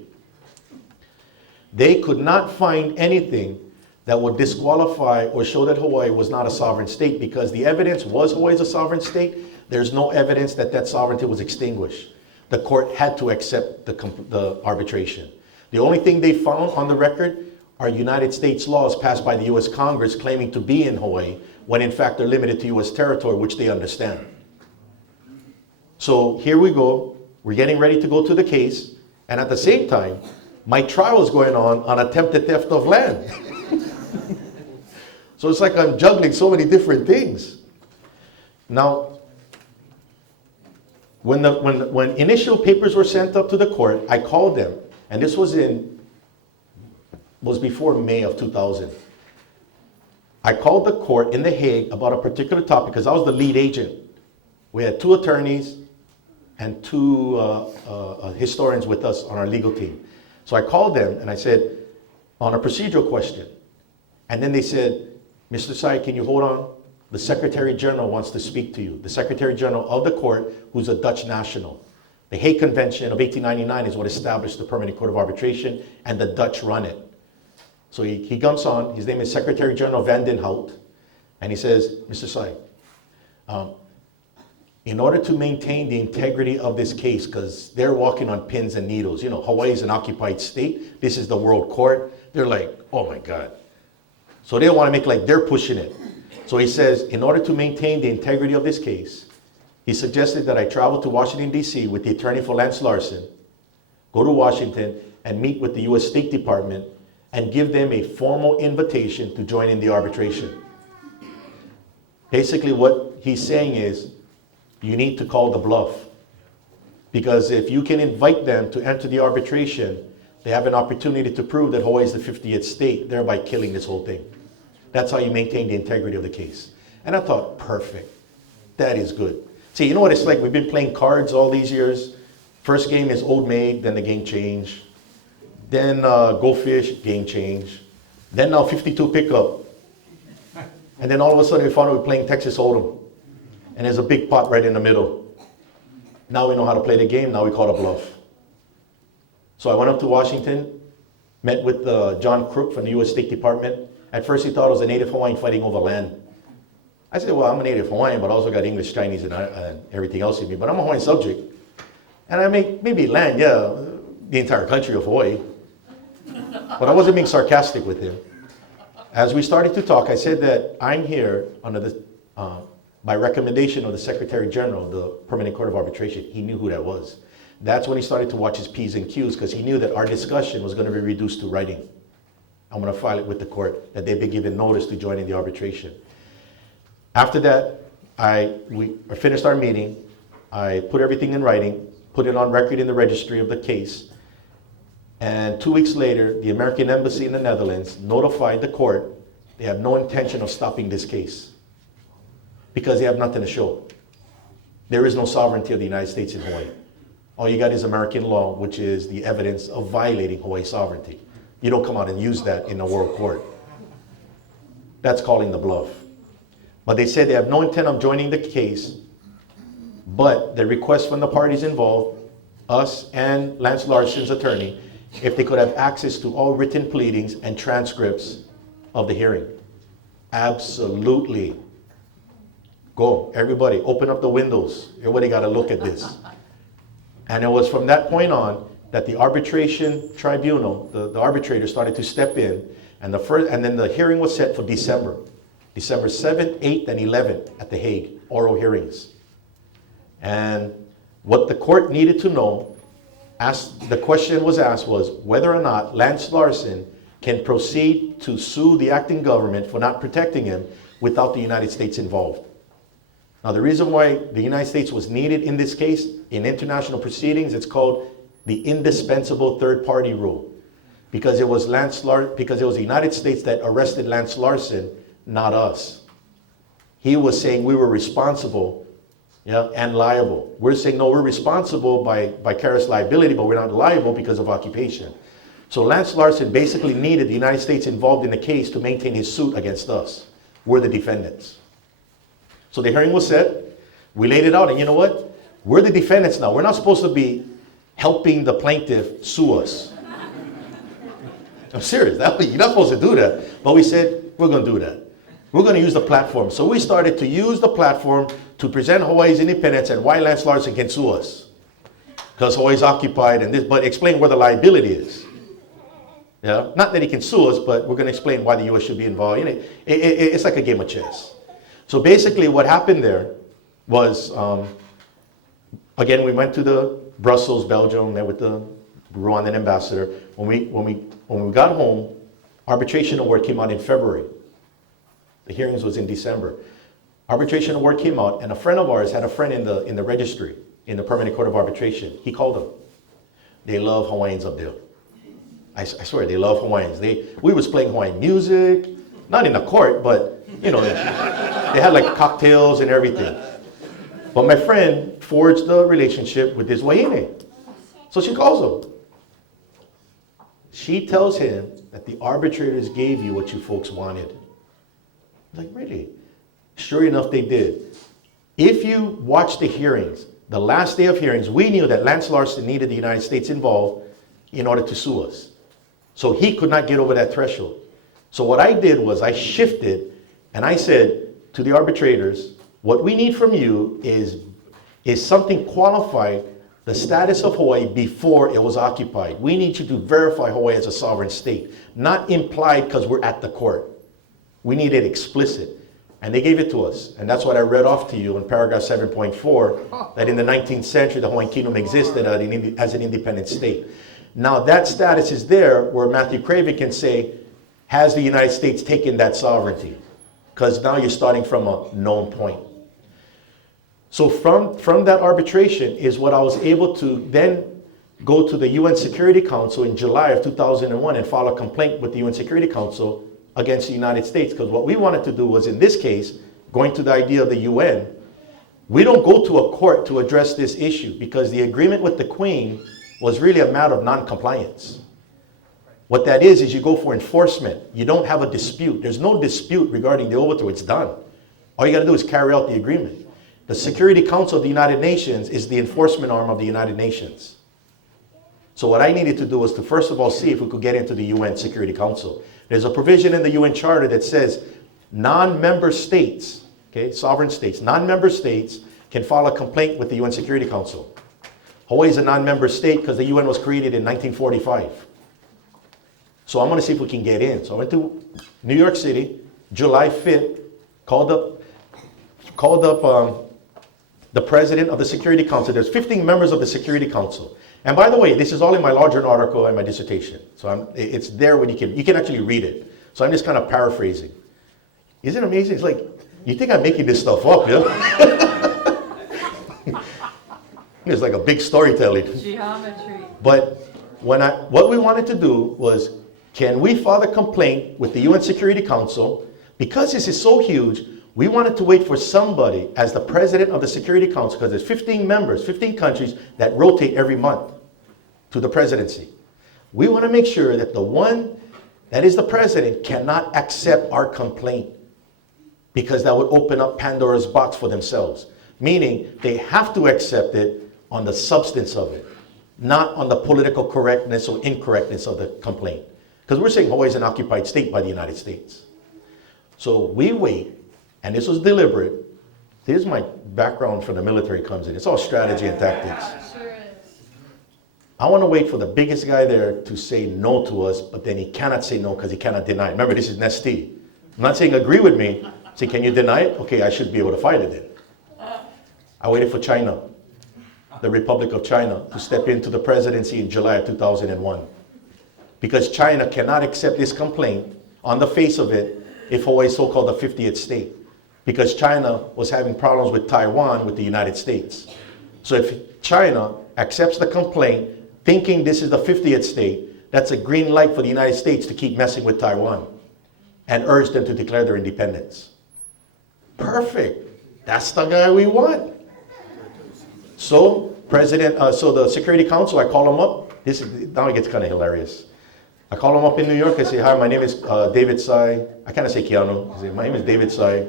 They could not find anything that would disqualify or show that Hawaii was not a sovereign state, because the evidence was Hawaii's a sovereign state. There's no evidence that that sovereignty was extinguished. The court had to accept the arbitration. The only thing they found on the record are United States laws passed by the US Congress claiming to be in Hawaii, when in fact they're limited to US territory, which they understand. So here we go, we're getting ready to go to the case, and at the same time, my trial is going on attempted theft of land. So it's like I'm juggling so many different things. Now, when initial papers were sent up to the court, I called them, and this was before May of 2000. I called the court in The Hague about a particular topic because I was the lead agent. We had 2 attorneys and 2 historians with us on our legal team. So I called them and I said, on a procedural question. And then they said, Mr. Sai, can you hold on? The Secretary General wants to speak to you. The Secretary General of the court, who's a Dutch national. The Hague Convention of 1899 is what established the Permanent Court of Arbitration, and the Dutch run it. So he comes on, his name is Secretary General Van den Hout, and he says, Mr. Sai, in order to maintain the integrity of this case, because they're walking on pins and needles, you know, Hawaii is an occupied state, this is the world court, they're like, oh my God. So they want to make like they're pushing it. So he says, in order to maintain the integrity of this case, he suggested that I travel to Washington, D.C. with the attorney for Lance Larson, go to Washington and meet with the U.S. State Department and give them a formal invitation to join in the arbitration. Basically what he's saying is, you need to call the bluff. Because if you can invite them to enter the arbitration, they have an opportunity to prove that Hawaii is the 50th state, thereby killing this whole thing. That's how you maintain the integrity of the case. And I thought, perfect. That is good. See, you know what it's like? We've been playing cards all these years. First game is Old Maid, then the game change. Then Go Fish, game change. Then now 52 pickup. And then all of a sudden we found out we're playing Texas Hold'em. And there's a big pot right in the middle. Now we know how to play the game, now we call it a bluff. So I went up to Washington, met with John Crook from the U.S. State Department. At first he thought it was a native Hawaiian fighting over land. I said, well, I'm a native Hawaiian, but I also got English, Chinese, and everything else in me. But I'm a Hawaiian subject. And I make maybe land, yeah, the entire country of Hawaii. But I wasn't being sarcastic with him. As we started to talk, I said that I'm here under the, by recommendation of the Secretary General of the Permanent Court of Arbitration. He knew who that was. That's when he started to watch his P's and Q's, because he knew that our discussion was going to be reduced to writing. I'm going to file it with the court that they've been given notice to join in the arbitration. After that, we finished our meeting. I put everything in writing, put it on record in the registry of the case. And 2 weeks later, the American Embassy in the Netherlands notified the court they have no intention of stopping this case because they have nothing to show. There is no sovereignty of the United States in Hawaii. All you got is American law, which is the evidence of violating Hawaii sovereignty. You don't come out and use that in a world court. That's calling the bluff. But they said they have no intent of joining the case, but the request from the parties involved, us and Lance Larson's attorney, if they could have access to all written pleadings and transcripts of the hearing. Absolutely. Go, everybody, open up the windows. Everybody got to look at this. And it was from that point on that the arbitration tribunal, the arbitrator started to step in, and then the hearing was set for December 7th, 8th, and 11th at The Hague, oral hearings. And what the court needed to know, the question was asked was whether or not Lance Larson can proceed to sue the acting government for not protecting him without the United States involved. Now, the reason why the United States was needed in this case, in international proceedings, it's called the indispensable third-party rule. Because it was the United States that arrested Lance Larson, not us. He was saying we were responsible, yeah, and liable. We're saying, no, we're responsible by vicarious liability, but we're not liable because of occupation. So Lance Larson basically needed the United States involved in the case to maintain his suit against us. We're the defendants. So the hearing was set. We laid it out, and you know what? We're the defendants now. We're not supposed to be helping the plaintiff sue us. I'm serious. You're not supposed to do that. But we said, we're going to do that. We're going to use the platform. So we started to use the platform to present Hawaii's independence and why Lance Larson can sue us. Because Hawaii's occupied and this, but explain where the liability is. Yeah? Not that he can sue us, but we're going to explain why the U.S. should be involved. You know, it's like a game of chess. So basically what happened there was, again, we went to the Brussels, Belgium, met with the Rwandan ambassador. When we got home, arbitration award came out in February. The hearings was in December. Arbitration award came out, and a friend of ours had a friend in the registry, in the Permanent Court of Arbitration. He called them. They love Hawaiians up there. I swear, they love Hawaiians. We was playing Hawaiian music, not in the court, but, you know, they had like cocktails and everything. But my friend forged the relationship with this Wahine. So she calls him. She tells him that the arbitrators gave you what you folks wanted. I'm like, really? Sure enough, they did. If you watch the hearings, the last day of hearings, we knew that Lance Larson needed the United States involved in order to sue us. So he could not get over that threshold. So what I did was I shifted and I said to the arbitrators, what we need from you is something qualified the status of Hawaii before it was occupied. We need you to verify Hawaii as a sovereign state, not implied because we're at the court. We need it explicit. And they gave it to us. And that's what I read off to you in paragraph 7.4, that in the 19th century, the Hawaiian Kingdom existed as an independent state. Now that status is there where Matthew Craven can say, has the United States taken that sovereignty? Because now you're starting from a known point. So from that arbitration is what I was able to then go to the UN Security Council in July of 2001 and file a complaint with the UN Security Council against the United States. Because what we wanted to do was, in this case, going to the idea of the UN, we don't go to a court to address this issue because the agreement with the Queen was really a matter of non-compliance. What that is you go for enforcement. You don't have a dispute. There's no dispute regarding the overthrow. It's done. All you got to do is carry out the agreement. The Security Council of the United Nations is the enforcement arm of the United Nations. So what I needed to do was to first of all see if we could get into the UN Security Council. There's a provision in the UN Charter that says non-member states, okay, sovereign states, non-member states can file a complaint with the UN Security Council. Hawaii is a non-member state because the UN was created in 1945. So I'm going to see if we can get in. So I went to New York City, July 5th, called up the president of the Security Council. There's 15 members of the Security Council. And by the way, this is all in my larger article and my dissertation. So it's there when you can actually read it. So I'm just kind of paraphrasing. Isn't it amazing? It's like, you think I'm making this stuff up, yeah? It's like a big storytelling. Geometry. But what we wanted to do was, can we file a complaint with the UN Security Council? Because this is so huge, we wanted to wait for somebody as the president of the Security Council, because there's 15 members, 15 countries that rotate every month to the presidency. We want to make sure that the one that is the president cannot accept our complaint, because that would open up Pandora's box for themselves. Meaning they have to accept it on the substance of it, not on the political correctness or incorrectness of the complaint. Because we're saying Hawaii is an occupied state by the United States. So we wait, and this was deliberate. Here's my background from the military comes in. It's all strategy and tactics. Sure is. I want to wait for the biggest guy there to say no to us, but then he cannot say no because he cannot deny it. Remember, this is Nesti. I'm not saying agree with me. Say, can you deny it? Okay, I should be able to fight it then. I waited for China, the Republic of China, to step into the presidency in July of 2001. Because China cannot accept this complaint on the face of it if Hawaii is so-called the 50th state. because China was having problems with Taiwan with the United States. So if China accepts the complaint, thinking this is the 50th state, that's a green light for the United States to keep messing with Taiwan and urge them to declare their independence. Perfect. That's the guy we want. So so the Security Council, I call him up. Now it gets kind of hilarious. I call him up in New York. I say, hi, my name is David Sai. I kind of say Keanu. I say, my name is David Sai.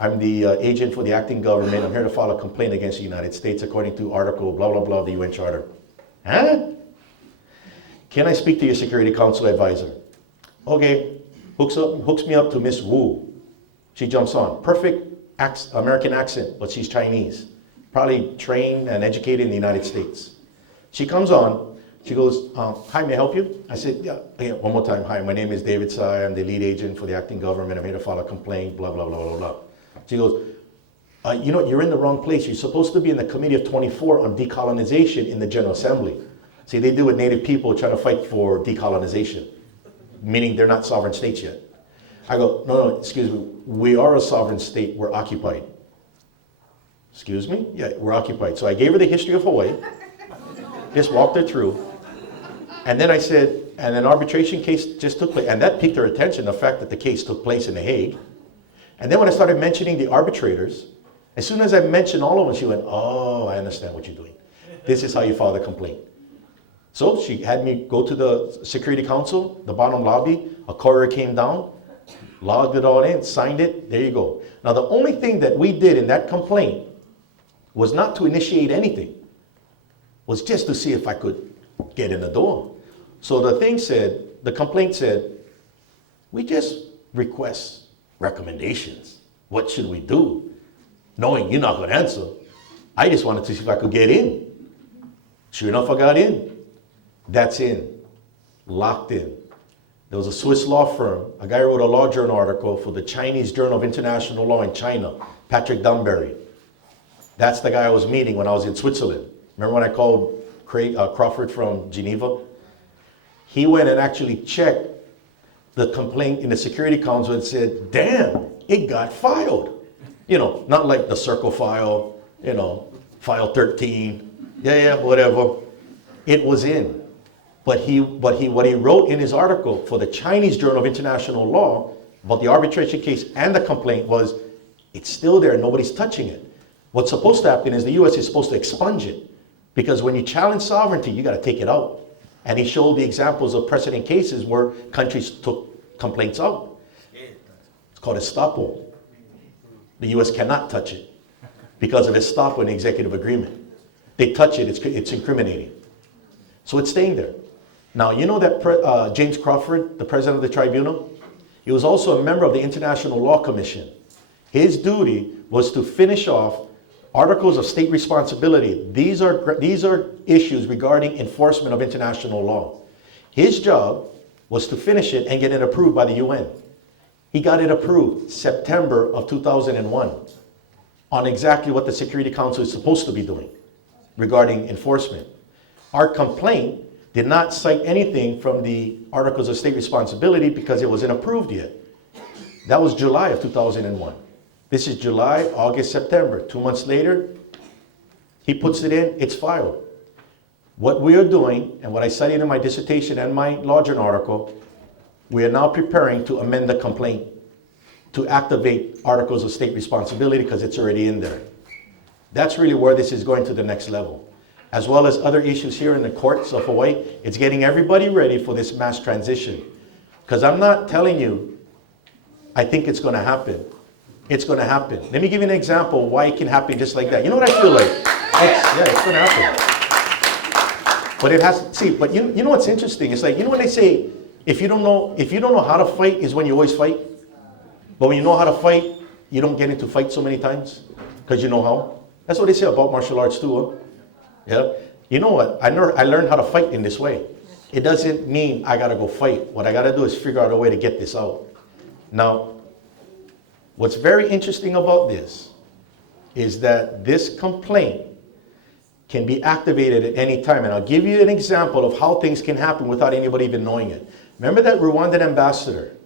I'm the agent for the acting government. I'm here to file a complaint against the United States according to article blah, blah, blah of the UN Charter. Huh? Can I speak to your Security Council advisor? Okay. Hooks me up to Miss Wu. She jumps on. Perfect American accent, but she's Chinese. Probably trained and educated in the United States. She comes on. She goes, hi, may I help you? I said, yeah, one more time. Hi, my name is David Sai. I'm the lead agent for the acting government. I'm here to file a complaint, blah, blah, blah, blah, blah. She goes, you know, you're in the wrong place. You're supposed to be in the Committee of 24 on Decolonization in the General Assembly. See, they deal with Native people trying to fight for decolonization, meaning they're not sovereign states yet. I go, no, excuse me. We are a sovereign state. We're occupied. Excuse me? Yeah, we're occupied. So I gave her the history of Hawaii, just walked her through. And then I said, and an arbitration case just took place. And that piqued her attention, the fact that the case took place in The Hague. And then when I started mentioning the arbitrators, as soon as I mentioned all of them, she went, oh, I understand what you're doing. This is how you file the complaint. So she had me go to the Security Council, the bottom lobby. A courier came down, logged it all in, signed it. There you go. Now, the only thing that we did in that complaint was not to initiate anything, was just to see if I could get in the door. So the complaint said, we just request recommendations. What should we do? Knowing you're not going to answer, I just wanted to see if I could get in. Sure enough, I got in. That's in. Locked in. There was a Swiss law firm. A guy wrote a law journal article for the Chinese Journal of International Law in China, Patrick Dunbury. That's the guy I was meeting when I was in Switzerland. Remember when I called Crawford from Geneva? He went and actually checked the complaint in the Security Council and said, damn, it got filed. You know, not like the Circle file, you know, file 13, yeah, whatever. It was in. But what he wrote in his article for the Chinese Journal of International Law about the arbitration case and the complaint was, it's still there, nobody's touching it. What's supposed to happen is the US is supposed to expunge it. Because when you challenge sovereignty, you got to take it out. And he showed the examples of precedent cases where countries took complaints out. It's called estoppel. The US cannot touch it because of estoppel in the executive agreement. They touch it, it's incriminating. So it's staying there. Now, you know that James Crawford, the president of the tribunal, he was also a member of the International Law Commission. His duty was to finish off articles of state responsibility. These are issues regarding enforcement of international law. His job was to finish it and get it approved by the UN. He got it approved September of 2001 on exactly what the Security Council is supposed to be doing regarding enforcement. Our complaint did not cite anything from the articles of state responsibility because it wasn't approved yet. That was July of 2001. This is July, August, September. 2 months later, he puts it in, it's filed. What we are doing, and what I cited in my dissertation and my law journal article, we are now preparing to amend the complaint to activate articles of state responsibility because it's already in there. That's really where this is going to the next level. As well as other issues here in the courts of Hawaii, it's getting everybody ready for this mass transition. Because I'm not telling you, I think it's going to happen. It's going to happen. Let me give you an example why it can happen just like that. You know what I feel like? It's going to happen. But it has, see, but you know what's interesting? It's like, you know when they say, if you don't know how to fight is when you always fight. But when you know how to fight, you don't get into fight so many times because you know how. That's what they say about martial arts too, huh? Yeah. You know what? I learned how to fight in this way. It doesn't mean I got to go fight. What I got to do is figure out a way to get this out. Now, what's very interesting about this is that this complaint can be activated at any time. And I'll give you an example of how things can happen without anybody even knowing it. Remember that Rwandan ambassador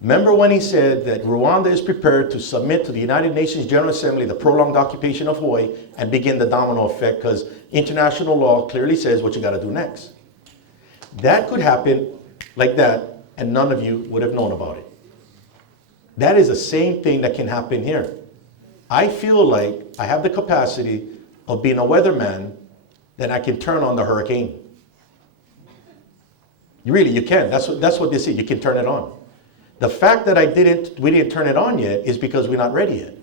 Remember when he said that Rwanda is prepared to submit to the United Nations General Assembly the prolonged occupation of Hawaii and begin the domino effect, because international law clearly says what you got to do next. That could happen like that, and none of you would have known about it. That is the same thing that can happen here. I feel like I have the capacity of being a weatherman, that I can turn on the hurricane. You can. That's what this is. You can turn it on. The fact that we didn't turn it on yet is because we're not ready yet.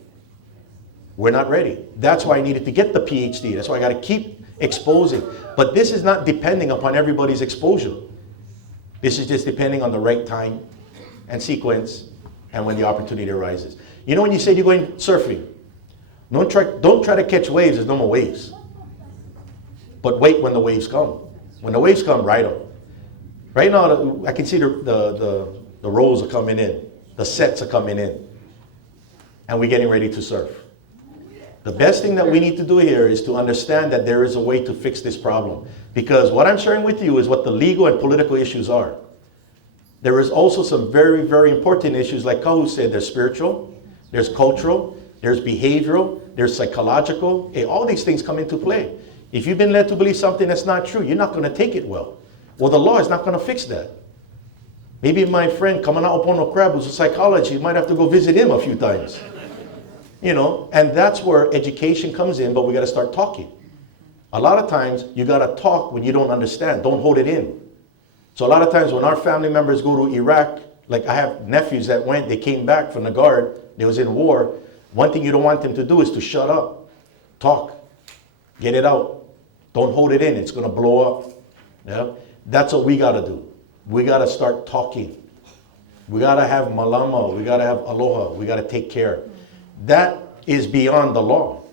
We're not ready. That's why I needed to get the PhD. That's why I got to keep exposing. But this is not depending upon everybody's exposure. This is just depending on the right time and sequence and when the opportunity arises. You know when you say you're going surfing, don't try to catch waves. There's no more waves. But wait when the waves come. When the waves come, ride them. Right now, I can see the rolls are coming in. The sets are coming in. And we're getting ready to surf. The best thing that we need to do here is to understand that there is a way to fix this problem. Because what I'm sharing with you is what the legal and political issues are. There is also some very, very important issues, like Kahu said. There's spiritual, there's cultural, there's behavioral, there's psychological. All these things come into play. If you've been led to believe something that's not true, you're not going to take it well. Well, the law is not going to fix that. Maybe my friend Kamana Opono Crab, who's a psychologist, you might have to go visit him a few times. You know, and that's where education comes in, but we got to start talking. A lot of times, you got to talk when you don't understand. Don't hold it in. So a lot of times when our family members go to Iraq, like I have nephews that went, they came back from the guard, they was in war. One thing you don't want them to do is to shut up. Talk. Get it out. Don't hold it in. It's going to blow up. Yeah? That's what we got to do. We got to start talking. We got to have malama. We got to have aloha. We got to take care. That is beyond the law.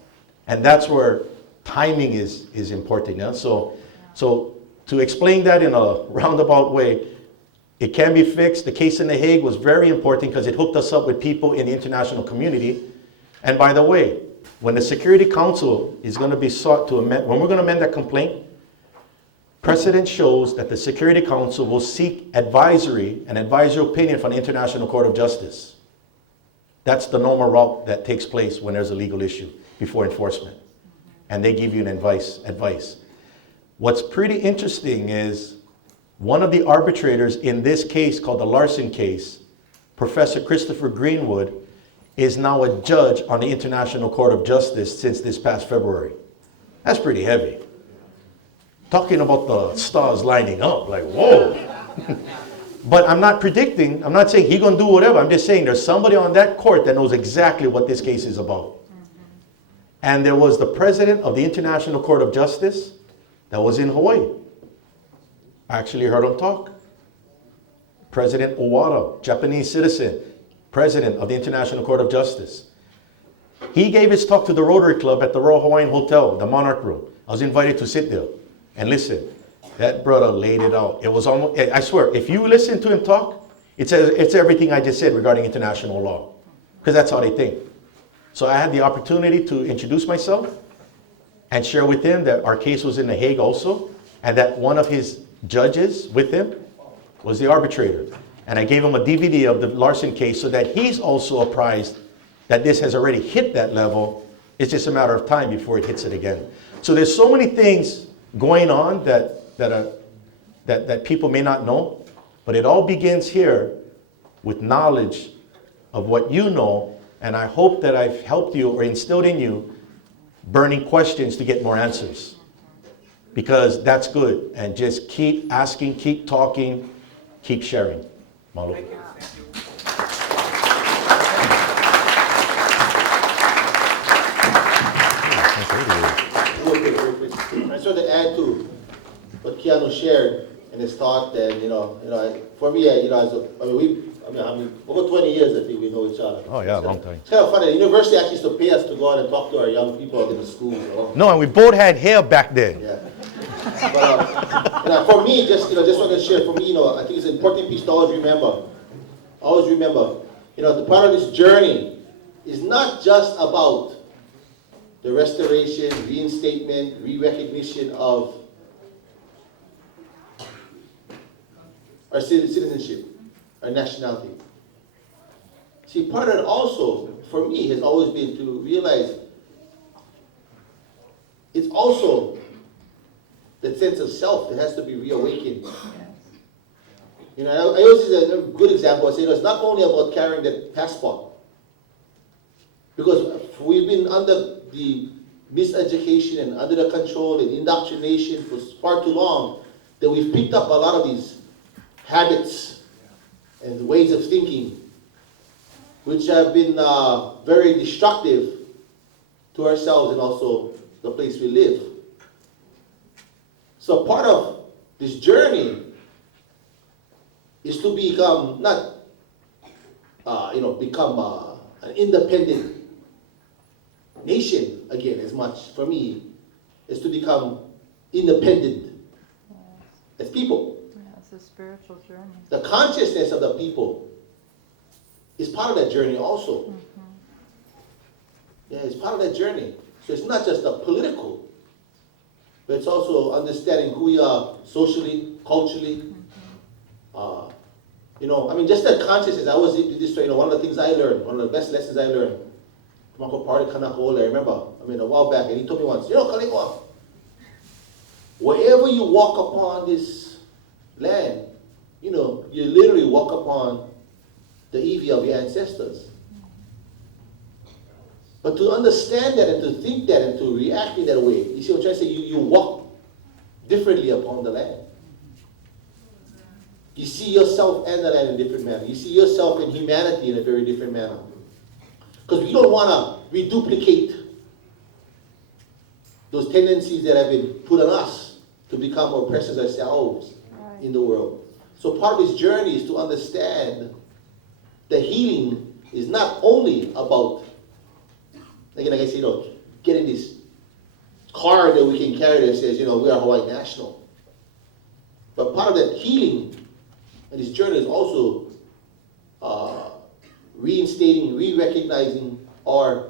And that's where timing is important. Yeah? So to explain that in a roundabout way, it can be fixed. The case in The Hague was very important because it hooked us up with people in the international community. And by the way, when the Security Council is going to be sought to amend, when we're going to amend that complaint, precedent shows that the Security Council will seek an advisory opinion from the International Court of Justice. That's the normal route that takes place when there's a legal issue before enforcement. And they give you an advice. What's pretty interesting is one of the arbitrators in this case called the Larson case, Professor Christopher Greenwood, is now a judge on the International Court of Justice since this past February. That's pretty heavy. Talking about the stars lining up, like, whoa. But I'm not predicting, I'm not saying he's going to do whatever. I'm just saying there's somebody on that court that knows exactly what this case is about. And there was the president of the International Court of Justice that was in Hawaii. I actually heard him talk. President Owada, Japanese citizen, president of the International Court of Justice. He gave his talk to the Rotary Club at the Royal Hawaiian Hotel, the Monarch Room. I was invited to sit there and listen. That brother laid it out. It was almost, I swear, if you listen to him talk, it's everything I just said regarding international law. Because that's how they think. So I had the opportunity to introduce myself and share with him that our case was in The Hague also, and that one of his judges with him was the arbitrator. And I gave him a DVD of the Larson case so that he's also apprised that this has already hit that level. It's just a matter of time before it hits it again. So there's so many things going on that people may not know, but it all begins here with knowledge of what you know, and I hope that I've helped you or instilled in you burning questions to get more answers. Because that's good, and just keep asking, keep talking, keep sharing. Malo. Thank you. Real quick. I just want to add to what Keanu shared in his talk. That for me, over 20 years I think we know each other. Oh yeah, long time. It's kind of funny. The university actually used to pay us to go out and talk to our young people in the schools. You know? No, and we both had hair back then. Yeah. But for me, just want to share. For me, I think it's an important piece to always remember. Always remember, the part of this journey is not just about the restoration, reinstatement, re-recognition of our citizenship, our nationality. See, part of it also, for me, has always been to realize it's also that sense of self that has to be reawakened. Yes. You know, I always use a good example. I say, it's not only about carrying that passport. Because we've been under the miseducation and under the control and indoctrination for far too long that we've picked up a lot of these habits and ways of thinking which have been very destructive to ourselves and also the place we live. So part of this journey is to become not, become an independent nation again as much for me is to become independent as people. Yeah, it's a spiritual journey. The consciousness of the people is part of that journey also. Mm-hmm. Yeah, it's part of that journey. So it's not just a political, but it's also understanding who we are socially, culturally. Just that consciousness. I always did this. One of the things I learned, one of the best lessons I learned from Uncle Party Kanakaole, I remember, a while back, and he told me once, Kaleikoa, wherever you walk upon this land, you literally walk upon the Evi of your ancestors. But to understand that and to think that and to react in that way, you see what I'm trying to say? You walk differently upon the land. You see yourself and the land in a different manner. You see yourself and humanity in a very different manner. Because we don't want to reduplicate those tendencies that have been put on us to become oppressors ourselves in the world. So part of this journey is to understand that healing is not only about, like I said, getting this card that we can carry that says, we are Hawaii national. But part of that healing and this journey is also reinstating, re-recognizing our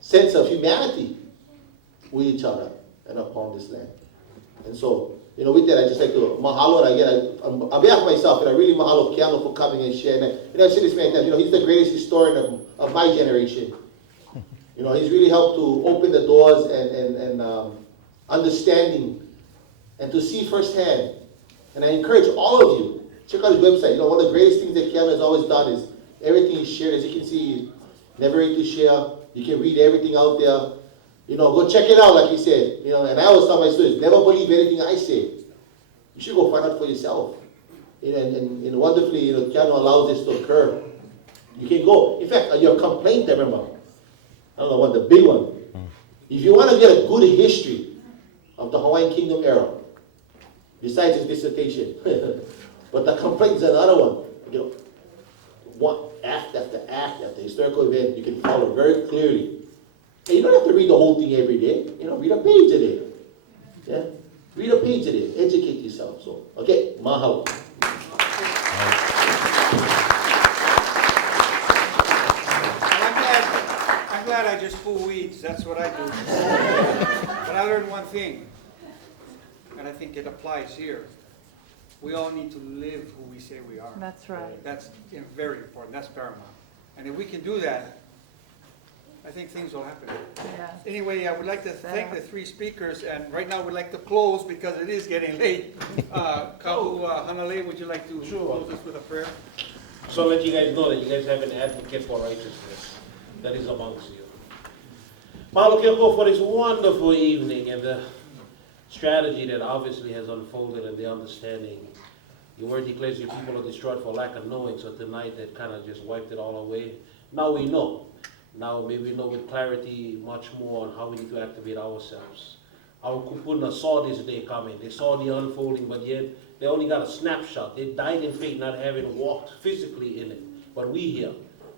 sense of humanity with each other and upon this land. And so, with that, I just like to mahalo, and again, on behalf of myself, and I really mahalo Keanu for coming and sharing. And I've said this many times, he's the greatest historian of my generation. He's really helped to open the doors and understanding and to see firsthand. And I encourage all of you, check out his website. One of the greatest things that Keanu has always done is everything he's shared. As you can see, he's never ready to share. You can read everything out there. Go check it out, like he said. And I always tell my students, never believe anything I say. You should go find out for yourself. And wonderfully, Keanu allows this to occur. You can go. In fact, your complaint, I remember, I don't know what, the big one. If you want to get a good history of the Hawaiian Kingdom era, besides his dissertation, but the complaint is another one. One act after act after historical event, you can follow very clearly. And you don't have to read the whole thing every day. Read a page a day. Yeah? Read a page a day. Educate yourself. So, okay, mahalo. I'm glad I just pull weeds. That's what I do. But I learned one thing, and I think it applies here. We all need to live who we say we are. That's right. That's very important. That's paramount. And if we can do that, I think things will happen. Yeah. Anyway, I would like to thank the three speakers, and right now we'd like to close because it is getting late. Kahu, Hanalei, would you like to close us with a prayer? So I'll let you guys know that you guys have an advocate for righteousness that is amongst you. Mahalo keiko for this wonderful evening and the strategy that obviously has unfolded and the understanding. Your word declares your people are destroyed for lack of knowing, so tonight that kind of just wiped it all away. Now we know. Now may we know with clarity much more on how we need to activate ourselves. Our kupuna saw this day coming. They saw the unfolding, but yet they only got a snapshot. They died in faith, not having walked physically in it. But we here,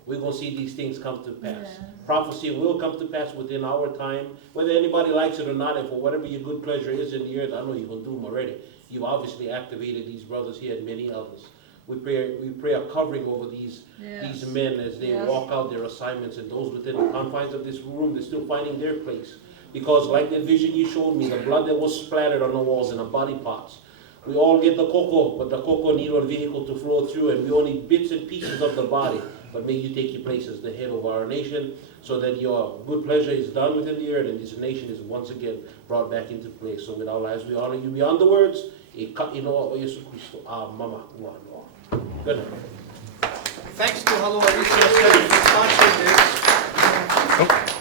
we're going to see these things come to pass. Yes. Prophecy will come to pass within our time, whether anybody likes it or not, and for whatever your good pleasure is in the earth. I know you're going to do them already. You've obviously activated these brothers here and many others. We pray a covering over these men as they walk out their assignments, and those within the confines of this room, they're still finding their place. Because like the vision you showed me, the blood that was splattered on the walls and the body parts, we all get the cocoa, but the cocoa needs a vehicle to flow through, and we only bits and pieces of the body. but may you take your place as the head of our nation, so that your good pleasure is done within the earth, and this nation is once again brought back into place. So with our lives, we honor you beyond the words. Mama. Good night. Thanks to Hāloa Resource Center for sponsoring this.